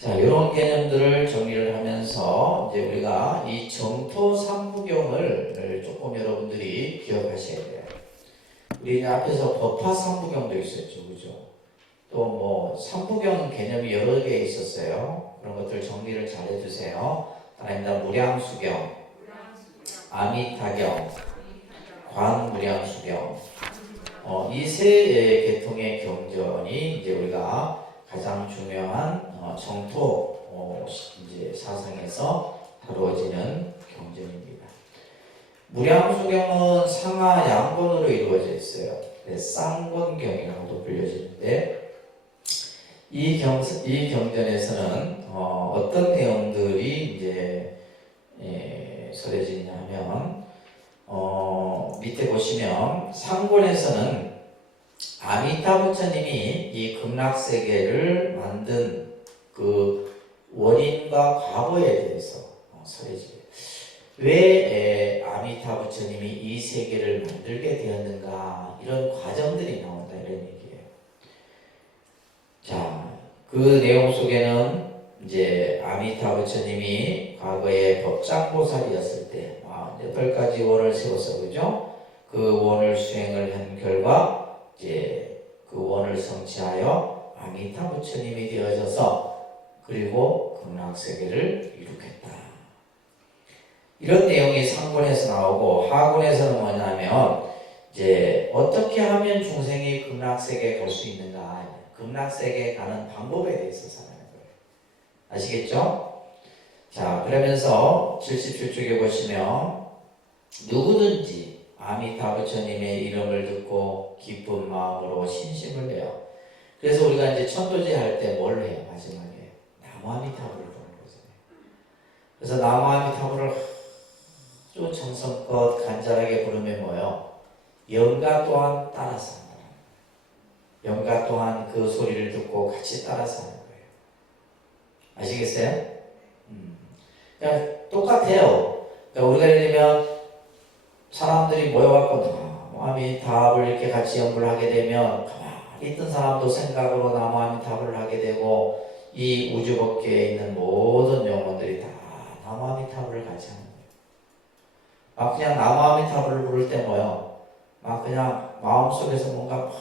자, 이런 개념들을 정리를 하면서 이제 우리가 이 정토 삼부경을 조금 여러분들이 기억하셔야 돼요. 우리 앞에서 법화 삼부경도 있었죠, 그죠? 또 뭐 삼부경 개념이 여러 개 있었어요. 그런 것들 정리를 잘 해주세요. 따라합니다. 무량수경, 아미타경, 관무량수경. 이 세 계통의 경전이 이제 우리가 가장 중요한 정토 이제 사상에서 다루어지는 경전입니다. 무량수경은 상하 양본으로 이루어져 있어요. 쌍본경이라고도 불려지는데 이 경전에서는 어떤 내용들이 이제 서려지냐면 밑에 보시면 상본에서는 아미타 부처님이 이 극락세계를 만든 그 원인과 과거에 대해서 서려져요. 왜 아미타 부처님이 이 세계를 만들게 되었는가, 이런 과정들이 나온다, 이런 얘기예요. 자, 그 내용 속에는 이제 아미타 부처님이 과거에 법장보살이었을 때 8가지 원을 세워서, 그죠? 그 원을 수행을 한 결과 이제 그 원을 성취하여 아미타 부처님이 되어져서 그리고 극락세계를 이루겠다. 이런 내용이 상본에서 나오고, 하본에서는 뭐냐면 이제 어떻게 하면 중생이 극락세계에 갈 수 있는가, 극락세계에 가는 방법에 대해서 설명하는 거예요. 아시겠죠? 자, 그러면서 77쪽에 보시면 누구든지 아미타 부처님의 이름을 듣고 기쁜 마음으로 신심을 내요. 그래서 우리가 이제 천도제 할 때 뭘 해요? 마지막에 나무아미타불을 부르는 거잖아요. 그래서 나무아미타불을 아주 정성껏 간절하게 부르면 뭐요? 영가 또한 따라서 한다. 영가 또한 그 소리를 듣고 같이 따라서 하는 거예요. 아시겠어요? 그냥 똑같아요. 그러니까 우리가 예를 들면 사람들이 모여갖고 나무아미타불 이렇게 같이 연불을 하게 되면 가만히 있던 사람도 생각으로 나무아미타불을 하게 되고, 이 우주법계에 있는 모든 영혼들이 다 나무아미타불을 같이 하는 거예요. 막 그냥 나무아미타불을 부를 때 뭐요? 막 그냥 마음속에서 뭔가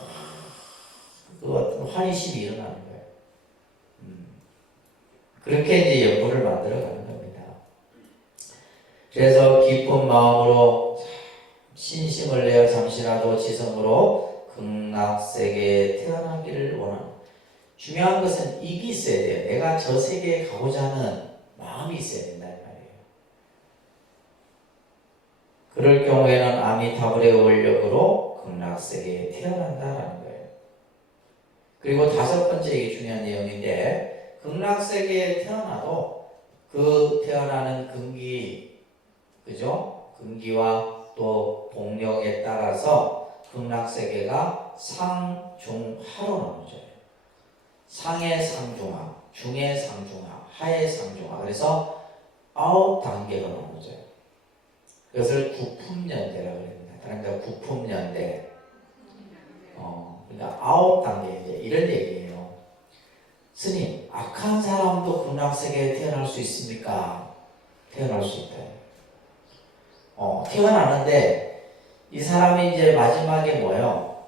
그 어떤 환희심이 일어나는 거예요. 그렇게 이제 연불을 만들어가는 겁니다. 그래서 기쁜 마음으로 신심을 내어 잠시라도 지성으로 극락세계에 태어나기를 원하는. 중요한 것은 이게 있어야 돼요. 내가 저 세계에 가고자 하는 마음이 있어야 된다는 말이에요. 그럴 경우에는 아미타불의 원력으로 극락세계에 태어난다라는 거예요. 그리고 5번째, 이게 중요한 내용인데, 극락세계에 태어나도 그 태어나는 근기, 그죠? 근기와 또 복력에 따라서 극락세계가 상, 중, 하로 나눠져요. 상의 상중하, 중의 상중하, 하의 상중하. 그래서 9단계로 나눠져요. 그것을 구품연대라고 합니다. 그러니까 구품연대. 그러니까 9단계 이런 얘기예요. 스님, 악한 사람도 극락세계에 태어날 수 있습니까? 태어날 수 있다. 태어나는데 이 사람이 이제 마지막에 뭐요?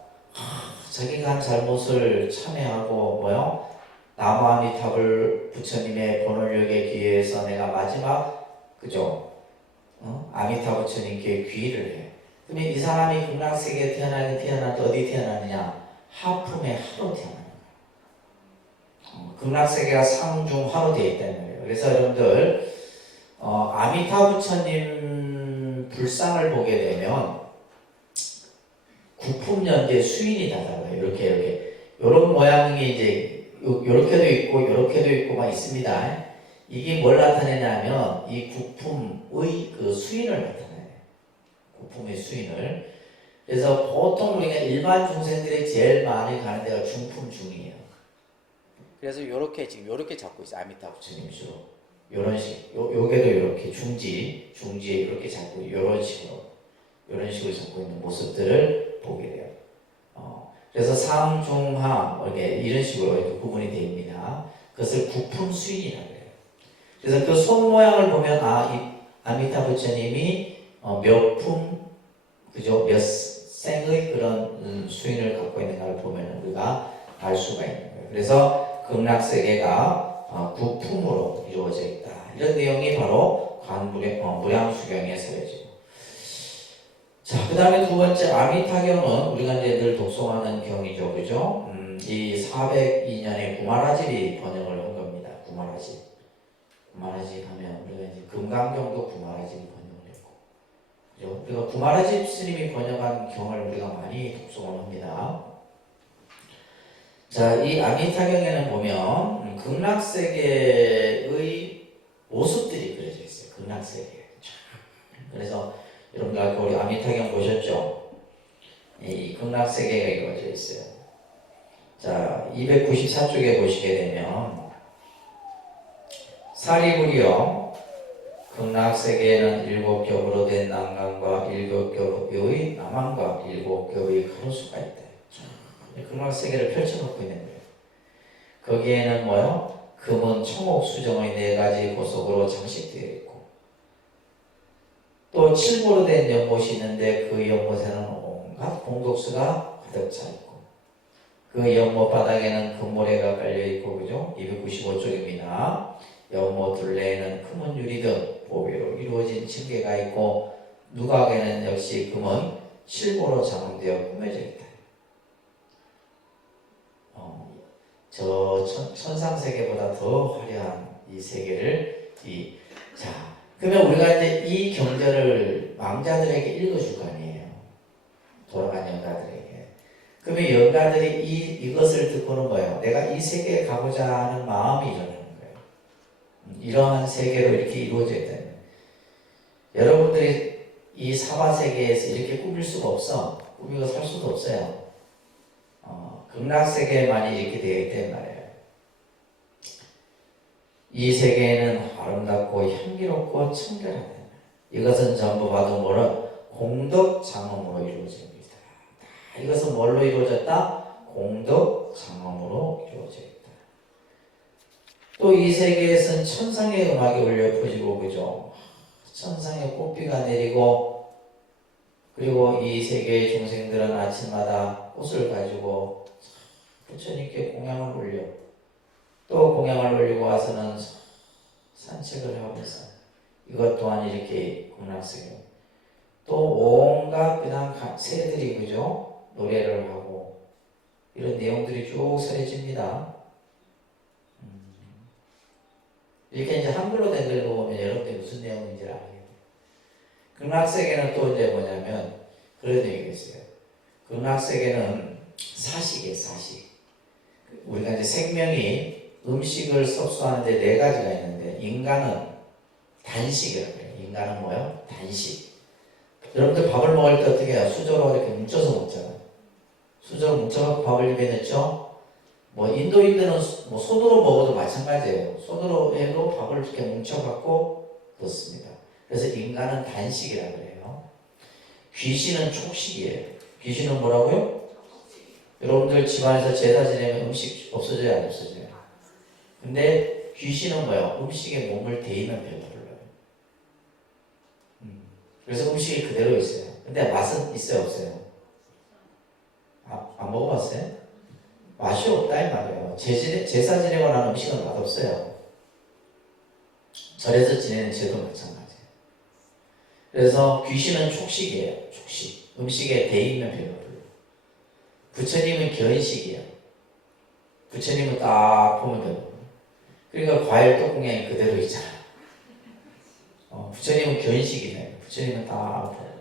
자기가 한 잘못을 참회하고 뭐요? 나무아미타불 부처님의 본원력에 기해서 내가 마지막 그죠? 아미타 부처님께 귀의를 해. 그러면 이 사람이 극락세계에 태어날 때 어디 태어나느냐? 하품의 하로 태어나는 거예요. 극락세계가 상중하로 되어 있다는 거예요. 그래서 여러분들 아미타 부처님 불상을 보게 되면 구품연계 수인이 다다고요. 이렇게 이런 모양이 이제 요렇게도 있고 요렇게도 있고 막 있습니다. 이게 뭘 나타내냐면 이 구품의 그 수인을 나타내요. 구품의 수인을. 그래서 보통 우리가 일반 중생들이 제일 많이 가는 데가 중품 중이에요. 그래서 요렇게 지금 요렇게 잡고 있어요. 아미타 부처님 주로. 요런 식. 요게도 요렇게 중지에 이렇게 잡고 요런 식으로 잡고 있는 모습들을 보게 돼요. 그래서 상중하 이런 식으로 이렇게 구분이 됩니다. 그것을 구품 수인이라고 해요. 그래서 그 손 모양을 보면 이 아미타 부처님이 몇 품, 그죠? 몇 생의 그런 수인을 갖고 있는가를 보면 우리가 알 수가 있는 거예요. 그래서 극락세계가 구품으로 이루어져 있다. 이런 내용이 바로 무량수경에 서여지고. 자, 그 다음에 두 번째 아미타경은 우리가 이제 늘 독송하는 경이죠, 그죠? 이 402년에 구마라집이 번역을 한 겁니다. 구마라집 하면 우리가 이제 금강경도 구마라집이 번역을 했고, 그죠? 우리가 구마라집 스님이 번역한 경을 우리가 많이 독송을 합니다. 자, 이 아미타경에는 보면 극락세계의 모습들이 그려져 있어요. 극락세계. 그래서 여러분들 아까 우리 아미타경 보셨죠? 이 극락세계가 이루어져 있어요. 자, 294쪽에 보시게 되면 사리부리여 극락세계에는 7겹으로 된 난강과 7겹의 남한과 7겹의 가로수가 있다. 극락세계를 펼쳐놓고 있는 거예요. 거기에는 뭐요? 금은 청옥수정의 4가지 보석으로 장식되어 있고, 또 칠보로 된 연못이 있는데 그 연못에는 온갖 공덕수가 가득 차 있고, 그 연못 바닥에는 금모래가 깔려 있고, 그죠? 295쪽입니다. 연못 둘레에는 금은 유리 등 보배로 이루어진 층계가 있고, 누각에는 역시 금은 칠보로 장되어 꾸며져 있다. 저 천상세계보다 더 화려한 이 세계를 자, 그러면 우리가 이제 이 경전을 망자들에게 읽어줄 거 아니에요. 돌아간 영가들에게. 그러면 영가들이 이것을 듣고는 뭐예요? 내가 이 세계에 가고자 하는 마음이 일어나는 거예요. 이러한 세계로 이렇게 이루어져 있다는 거예요. 여러분들이 이 사바세계에서 이렇게 꾸밀 수가 없어. 꾸미고 살 수도 없어요. 극락세계만이 이렇게 되어 있단 말이에요. 이 세계에는 아름답고 향기롭고 청결하다. 이것은 전부 봐도 뭐라 공덕장엄으로 이루어집니다. 이것은 뭘로 이루어졌다? 공덕장엄으로 이루어져 있다. 또 이 세계에서는 천상의 음악이 울려 퍼지고, 그죠? 천상의 꽃비가 내리고, 그리고 이 세계의 중생들은 아침마다 꽃을 가지고 부처님께 공양을 올려, 또 공양을 올리고 와서는 산책을 하면서 이것 또한 이렇게 극락세계, 또 온갖 그냥 새들이, 그죠? 노래를 하고 이런 내용들이 쭉 서려집니다. 이렇게 이제 한글로 된 걸 보면 여러분들이 무슨 내용인지를 알게 돼요. 극락세계는 또 이제 뭐냐면 그런 얘기가 있어요. 극락세계는 사식이에요, 사식. 우리가 이제 생명이 음식을 섭수하는데 4가지가 있는데, 인간은 단식이라고 해요. 인간은 뭐요? 단식. 여러분들 밥을 먹을 때 어떻게 해요? 수저로 이렇게 뭉쳐서 먹잖아요. 수저로 뭉쳐서 밥을 입에 넣죠? 인도인들은 손으로 먹어도 마찬가지예요. 손으로 해도 밥을 이렇게 뭉쳐갖고 넣습니다. 그래서 인간은 단식이라고 해요. 귀신은 촉식이에요. 귀신은 뭐라고요? 여러분들 집안에서 제사 지내면 음식 없어져요, 안 없어져요? 근데 귀신은 뭐예요? 음식에 몸을 대이면 배가 불러요. 그래서 음식이 그대로 있어요. 근데 맛은 있어요, 없어요? 안 먹어봤어요? 맛이 없다 이 말이에요. 제사 지내고 나면 음식은 맛없어요. 절에서 지내는 제도 마찬가지예요. 그래서 귀신은 촉식이에요. 촉식. 음식에 대이면 배가 불러요. 부처님은 견식이에요. 부처님은 딱 보면 배가 불러요. 그러니까 과일 뚜껑에 그대로 있잖아. 부처님은 견식이에요. 부처님은 딱 보여요.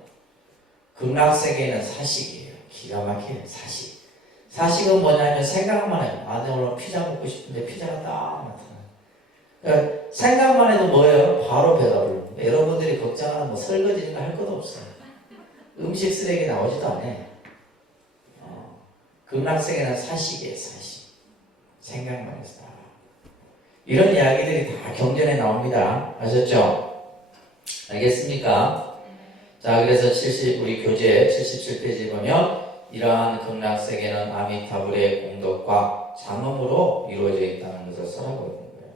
극락세계는 사식이에요. 기가 막히는 사식. 사식은 뭐냐면 생각만 해요. 아, 내가 오늘 피자 먹고 싶은데 피자가 딱 나타나요. 그러니까 생각만 해도 뭐예요? 바로 배가 불러요. 여러분들이 걱정하는 뭐 설거지니까 할 것도 없어요. 음식 쓰레기 나오지도 않아요. 극락세계는 사식이에요. 사식. 생각만 해서. 이런 이야기들이 다 경전에 나옵니다. 아셨죠? 알겠습니까? 자, 그래서 우리 교재 77페이지 보면 이러한 극락세계는 아미타불의 공덕과 장엄으로 이루어져 있다는 것을 설하고 있는 거예요.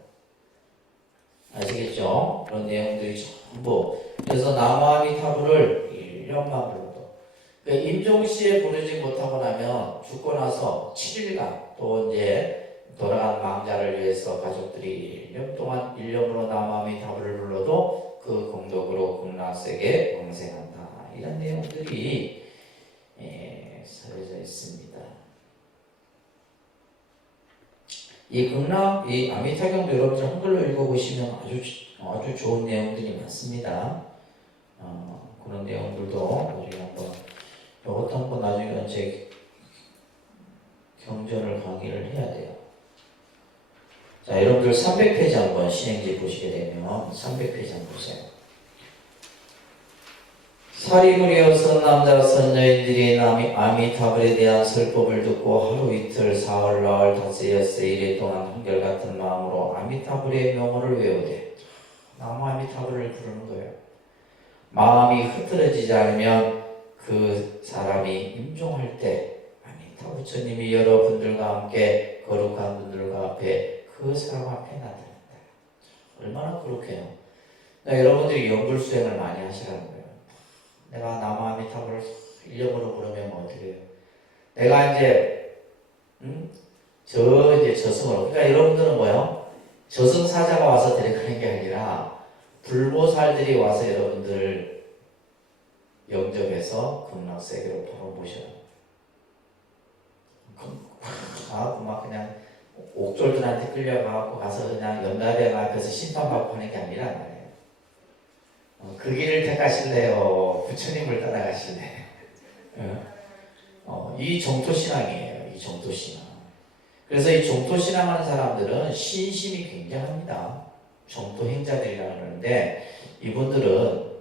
아시겠죠? 그런 내용들이 전부. 그래서 나무아미타불을 1년만 불러도. 그러니까 임종시에 부르지 못하고 나면 죽고 나서 7일간 또 이제 돌아간 망자를 위해서 가족들이 1년 동안 1년으로 나무아미타불을 불러도 그 공덕으로 극락세계 왕생한다. 이런 내용들이 서려져 있습니다. 이 아미타경도 여러분들 한글로 읽어보시면 아주 좋은 내용들이 많습니다. 그런 내용들도 우리 한번 이것도 한번 나중에 언제 경전을 강의를 해야 돼요. 자, 여러분들 300페이지 한번 신행지 보시게 되면 300페이지 한번 보세요. 사리구리여 선남자 선여인들이 아미타불에 대한 설법을 듣고 하루 이틀 사흘 나흘 닷새 엿새 이래 동안 한결같은 마음으로 아미타불의 명호를 외우되 나무 아미타불을 부르는 거예요. 마음이 흐트러지지 않으면 그 사람이 임종할 때 아미타 부처님이 여러분들과 함께 거룩한 분들과 앞에 그 사람 앞에 나타난다. 얼마나 거룩해요. 여러분들이 연불수행을 많이 하시라는 거예요. 내가 나무 아미타불을 1년으로 부르면 뭐 어떻게 해요? 내가 이제 저승으로, 그러니까 여러분들은 뭐요? 저승사자가 와서 데려가는 게 아니라 불보살들이 와서 여러분들 영접해서 극락세계로 바로 모셔요. 막 그냥 옥졸들한테 끌려가고 가서 그냥 연달대가 앞에서 심판받고 하는 게 아니라 말이에요. 그 길을 택하실래요? 부처님을 따라가실래요? 이 정토신앙이에요. 이 정토신앙. 그래서 이 정토신앙하는 사람들은 신심이 굉장합니다. 정토행자들이라고 그러는데 이분들은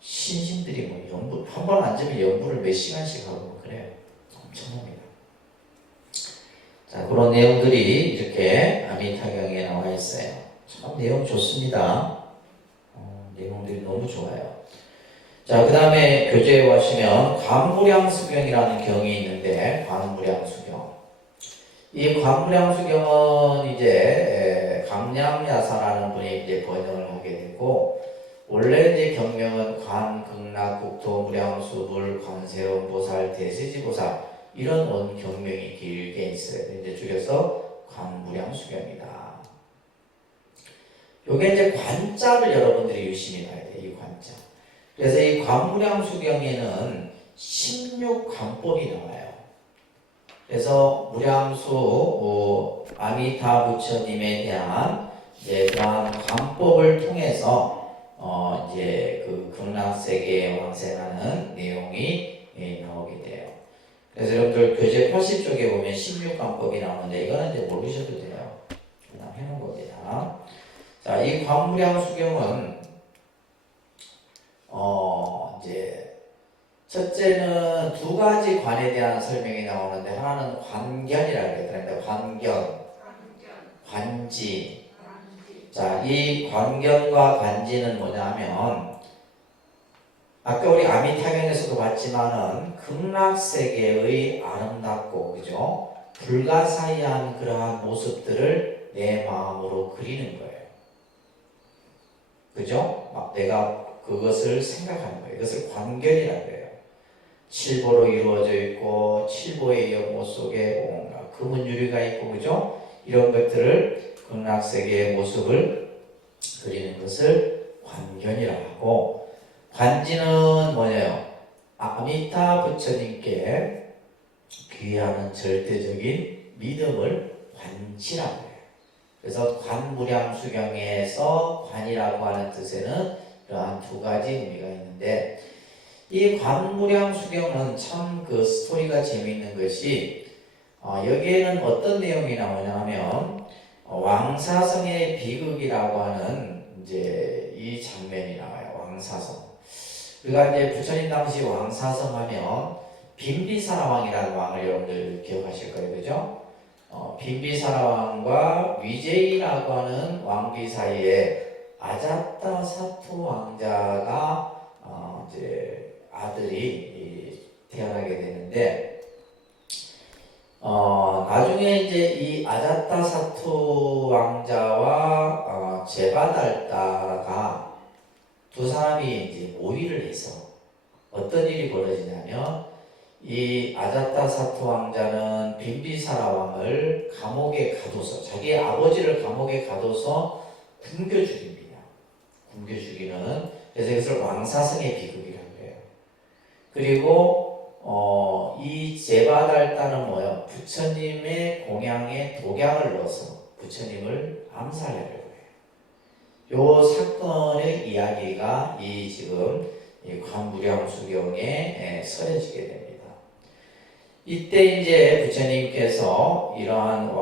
신심들이 뭐 연불 한 번 앉으면 연불을 몇 시간씩 하고 그래요. 엄청납니다. 자, 그런 내용들이 이렇게 아미타경에 나와 있어요. 참 내용 좋습니다. 내용들이 너무 좋아요. 자, 그 다음에 교재에 보시면 관무량수경이라는 경이 있는데 관무량수경. 이 관무량수경은 이제 강량야사라는 분이 이제 번역을 하게 되고 원래 이제 경명은 관극락국토무량수불 관세음보살 대세지보살 이런 원경명이 길게 있어요. 이제 줄여서 관무량수경이다. 요게 이제 관자를 여러분들이 유심히 봐야 돼요. 이 관자. 그래서 이 관무량수경에는 16관법이 나와요. 그래서 무량수 아미타 부처님에 대한 이제 그러한 관법을 통해서 이제 그 극락세계에 왕생하는 내용이 나오게 돼요. 그래서 여러분들 교재 80쪽에 보면 16관법이 나오는데 이거는 이제 모르셔도 돼요. 그냥 해놓은 겁니다. 자, 이 관무량수경은 이제 첫째는 두 가지 관에 대한 설명이 나오는데 하나는 관견이라고 그랬더니 관견, 관지. 자, 이 관견과 관지는 뭐냐면 아까 우리 아미타경에서도 봤죠. 나왔지만은 극락세계의 아름답고 그죠? 불가사의한 그러한 모습들을 내 마음으로 그리는 거예요. 그죠? 막 내가 그것을 생각하는 거예요. 이것을 관견이라고 해요. 칠보로 이루어져 있고 칠보의 연못 속에 온갖 금은 유리가 있고 그죠? 이런 것들을 극락세계의 모습을 그리는 것을 관견이라고 하고, 관지는 뭐예요? 아미타 부처님께 귀하는 절대적인 믿음을 관지라고 해요. 그래서 관무량수경에서 관이라고 하는 뜻에는 이러한 두 가지 의미가 있는데, 이 관무량수경은 참 그 스토리가 재미있는 것이 여기에는 어떤 내용이 나오냐면 왕사성의 비극이라고 하는 이제 이 장면이 나와요. 왕사성. 우리가 이제 부처님 당시 왕사성 하면 빈비사라 왕이라는 왕을 여러분들 기억하실 거예요. 그죠? 빈비사라 왕과 위제이라고 하는 왕비 사이에 아자타 사투 왕자가 이제 아들이 태어나게 되는데, 나중에 이제 이 아자타 사투 왕자와 제바달타가 두 사람이 이제 모의를 해서 어떤 일이 벌어지냐면, 이 아자타 사투 왕자는 빈비사라 왕을 감옥에 가둬서, 자기의 아버지를 감옥에 가둬서 굶겨 죽입니다. 굶겨 죽이는, 그래서 이것을 왕사성의 비극이라고 해요. 그리고 이 제바달타는 뭐예요? 부처님의 공양에 독약을 넣어서 부처님을 암살하려고 해요. 요 사건의 이야기가 이 지금 이 관무량수경에 서려지게 됩니다. 이때 이제 부처님께서 이러한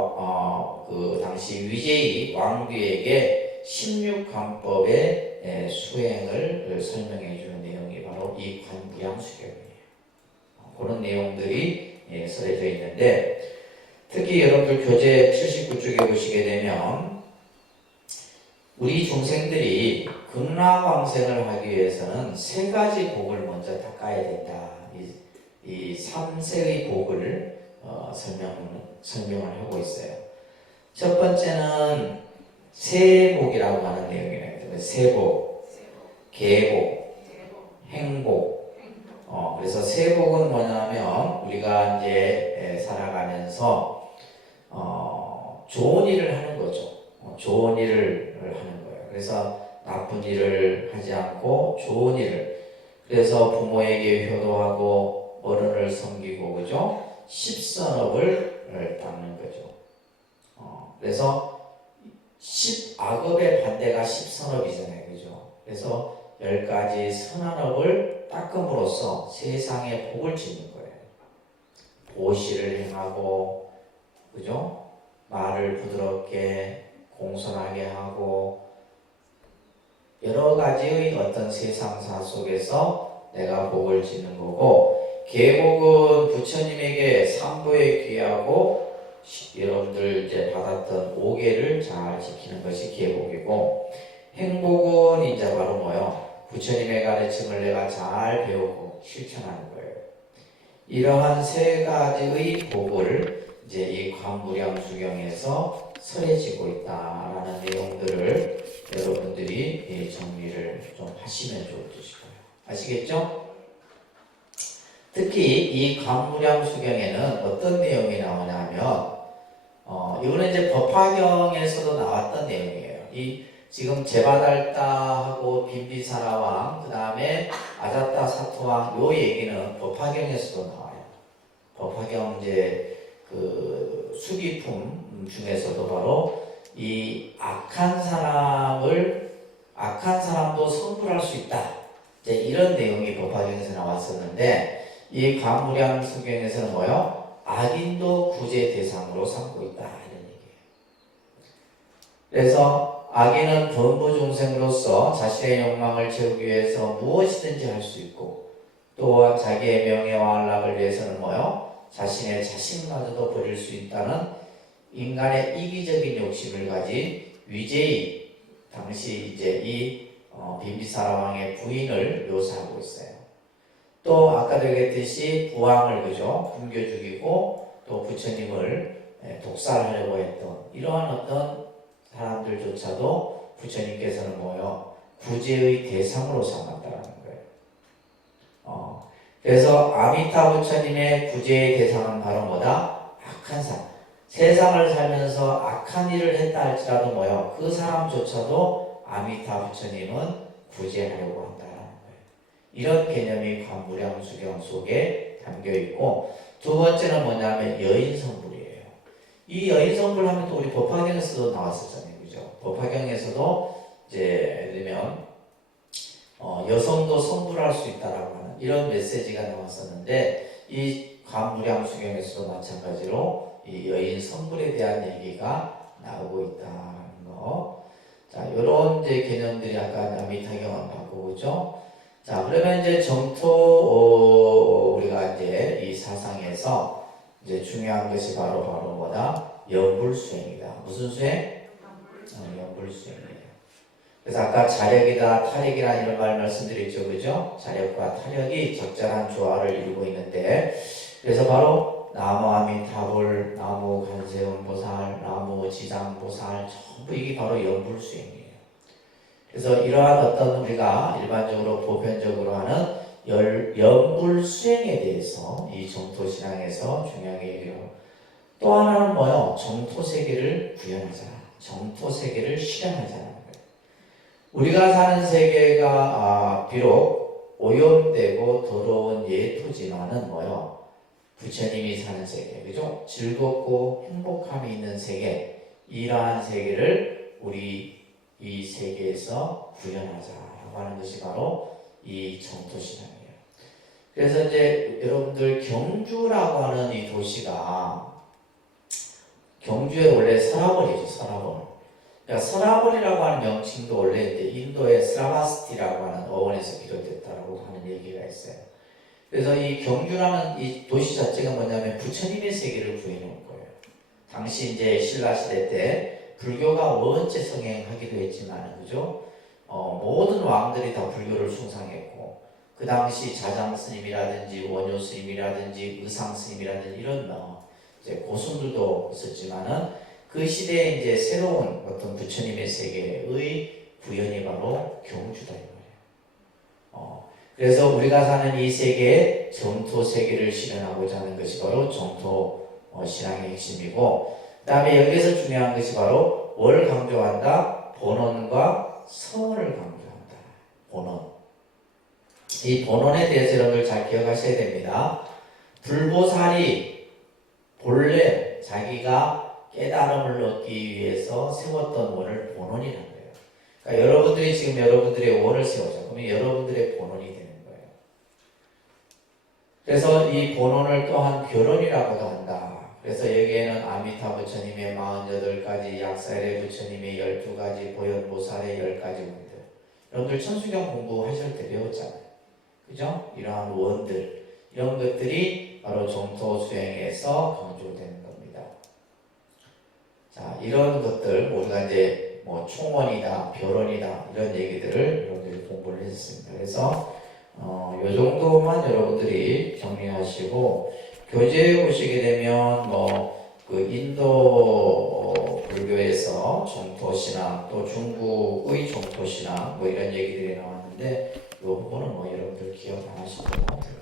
그 당시 위제이 왕비에게 16관법의 수행을 설명해 주는 내용이 바로 이 관무량수경이에요. 그런 내용들이 서려져 있는데, 특히 여러분들 교재 79쪽에 보시게 되면 우리 중생들이 극락왕생을 하기 위해서는 세 가지 복을 먼저 닦아야 된다. 이 3세의 복을 설명을 하고 있어요. 첫 번째는 세복이라고 하는 내용이에요. 세복, 계복, 행복. 그래서 세복은 뭐냐면 우리가 이제 살아가면서 좋은 일을 하는 거죠. 좋은 일을 하는 거예요. 그래서 나쁜 일을 하지 않고 좋은 일을, 그래서 부모에게 효도하고 어른을 섬기고 그죠? 십선업을 닦는 거죠. 그래서 십악업의 반대가 십선업이잖아요. 그죠? 그래서 10가지 선한 업을 닦음으로써 세상에 복을 짓는 거예요. 보시를 행하고, 그죠? 말을 부드럽게 공손하게 하고, 여러 가지의 어떤 세상사 속에서 내가 복을 짓는 거고, 계복은 부처님에게 삼보에 귀하고 여러분들 이제 받았던 5계를 잘 지키는 것이 계복이고, 행복은 이제 바로 뭐요? 부처님의 가르침을 내가 잘 배우고 실천하는 거예요. 이러한 세 가지의 복을 이제 이 관무량수경에서 설해지고 있다라는 내용들을 여러분들이 정리를 좀 하시면 좋을 것일 거예요. 아시겠죠? 특히 이 관무량수경에는 어떤 내용이 나오냐면, 이거는 이제 법화경에서도 나왔던 내용이에요. 이 지금 제바달타하고 빈비사라 왕, 그 다음에 아자타 사토왕, 요 얘기는 법화경에서도 나와요. 법화경 이제 그 수기품 중에서도 바로 이 악한 사람도 성불할 수 있다. 이제 이런 내용이 법화경에서 나왔었는데, 이 관무량수경에서는 뭐요? 악인도 구제 대상으로 삼고 있다. 이런 얘기예요. 그래서 악인은 범부 중생으로서 자신의 욕망을 채우기 위해서 무엇이든지 할 수 있고, 또한 자기의 명예와 안락을 위해서는 뭐요? 자신의 자신마저도 버릴 수 있다는 인간의 이기적인 욕심을 가진 위제이, 당시 이제 이 빈비사라 왕의 부인을 묘사하고 있어요. 또 아까도 얘기했듯이 부왕을 그죠 굶겨 죽이고 또 부처님을 독살하려고 했던 이러한 어떤 사람들조차도 부처님께서는 뭐요 구제의 대상으로 삼았다는 거예요. 그래서 아미타 부처님의 구제의 대상은 바로 뭐다? 악한 사람. 세상을 살면서 악한 일을 했다 할지라도 뭐요 그 사람조차도 아미타 부처님은 구제하려고 한다는 거예요. 이런 개념이 관무량수경 속에 담겨 있고, 두 번째는 뭐냐면 여인성불이에요. 이 여인성불 하면 또 우리 법화경에서도 나왔었잖아요, 그죠? 법화경에서도 이제 예를 들면 여성도 성불할 수 있다라고 하는 이런 메시지가 나왔었는데, 이 관무량수경에서도 마찬가지로 이 여인 성불에 대한 얘기가 나오고 있다는 거. 자, 요런 이제 개념들이 아까 아미타경은 바꾸죠. 자, 그러면 이제 우리가 이제 이 사상에서 이제 중요한 것이 바로 뭐다? 연불수행이다. 무슨 수행? 연불수행이에요. 그래서 아까 자력이다, 타력이라 이런 말 말씀드렸죠, 그죠? 자력과 타력이 적절한 조화를 이루고 있는데, 그래서 바로 나무 아미타불, 나무 관세음보살, 나무 지장보살 전부 이게 바로 연불수행이에요. 그래서 이러한 어떤 우리가 일반적으로 보편적으로 하는 연불수행에 대해서 이 정토신앙에서 중요하게 얘기해요. 또 하나는 뭐요? 정토세계를 구현하자. 정토세계를 실현하자는 거예요. 우리가 사는 세계가 비록 오염되고 더러운 예토지만은 뭐요? 부처님이 사는 세계, 그죠? 즐겁고 행복함이 있는 세계, 이러한 세계를 우리 이 세계에서 구현하자라고 하는 것이 바로 이 정토신앙이에요. 그래서 이제 여러분들 경주라고 하는 이 도시가 경주에 원래 서라벌이죠, 서라벌. 그러니까 서라벌이라고 하는 명칭도 원래 인도의 스라바스티라고 하는 어원에서 비롯됐다라고 하는 얘기가 있어요. 그래서 이 경주라는 이 도시 자체가 뭐냐면 부처님의 세계를 구해놓은 거예요. 당시 이제 신라 시대 때 불교가 원체 성행하기도 했지만, 그죠? 모든 왕들이 다 불교를 숭상했고, 그 당시 자장 스님이라든지 원효 스님이라든지 의상 스님이라든지 이런 이제 고승들도 있었지만은 그 시대에 이제 새로운 어떤 부처님의 세계의 구현이 바로 경주다 이 말이에요. 그래서 우리가 사는 이 세계에 정토 세계를 실현하고자 하는 것이 바로 정토 신앙의 핵심이고, 그 다음에 여기서 중요한 것이 바로 뭘 강조한다? 본원과 성을 강조한다. 본원. 이 본원에 대해서 여러분들 잘 기억하셔야 됩니다. 불보살이 본래 자기가 깨달음을 얻기 위해서 세웠던 원을 본원이라는 거예요. 그러니까 여러분들이 지금 여러분들의 원을 세우죠. 그러면 여러분들의 본원이 되는 거예요. 그래서 이 본원을 또한 결혼이라고도 한다. 그래서 여기에는 아미타 부처님의 48가지, 약사일의 부처님의 12가지, 보현보살의 10가지 원들. 여러분들 천수경 공부하실 때 배웠잖아요. 그죠? 이러한 원들, 이런 것들이 바로 정토 수행에서 강조되는 겁니다. 자, 이런 것들, 우리가 이제 뭐 총원이다, 결혼이다, 이런 얘기들을 여러분들이 공부를 했습니다. 그래서, 요 정도만 여러분들이 정리하시고, 교재에 보시게 되면 그 인도 불교에서 정토신앙 또 중국의 정토신앙 이런 얘기들이 나왔는데 이 부분은 여러분들 기억 안 하시면 될 것 같아요.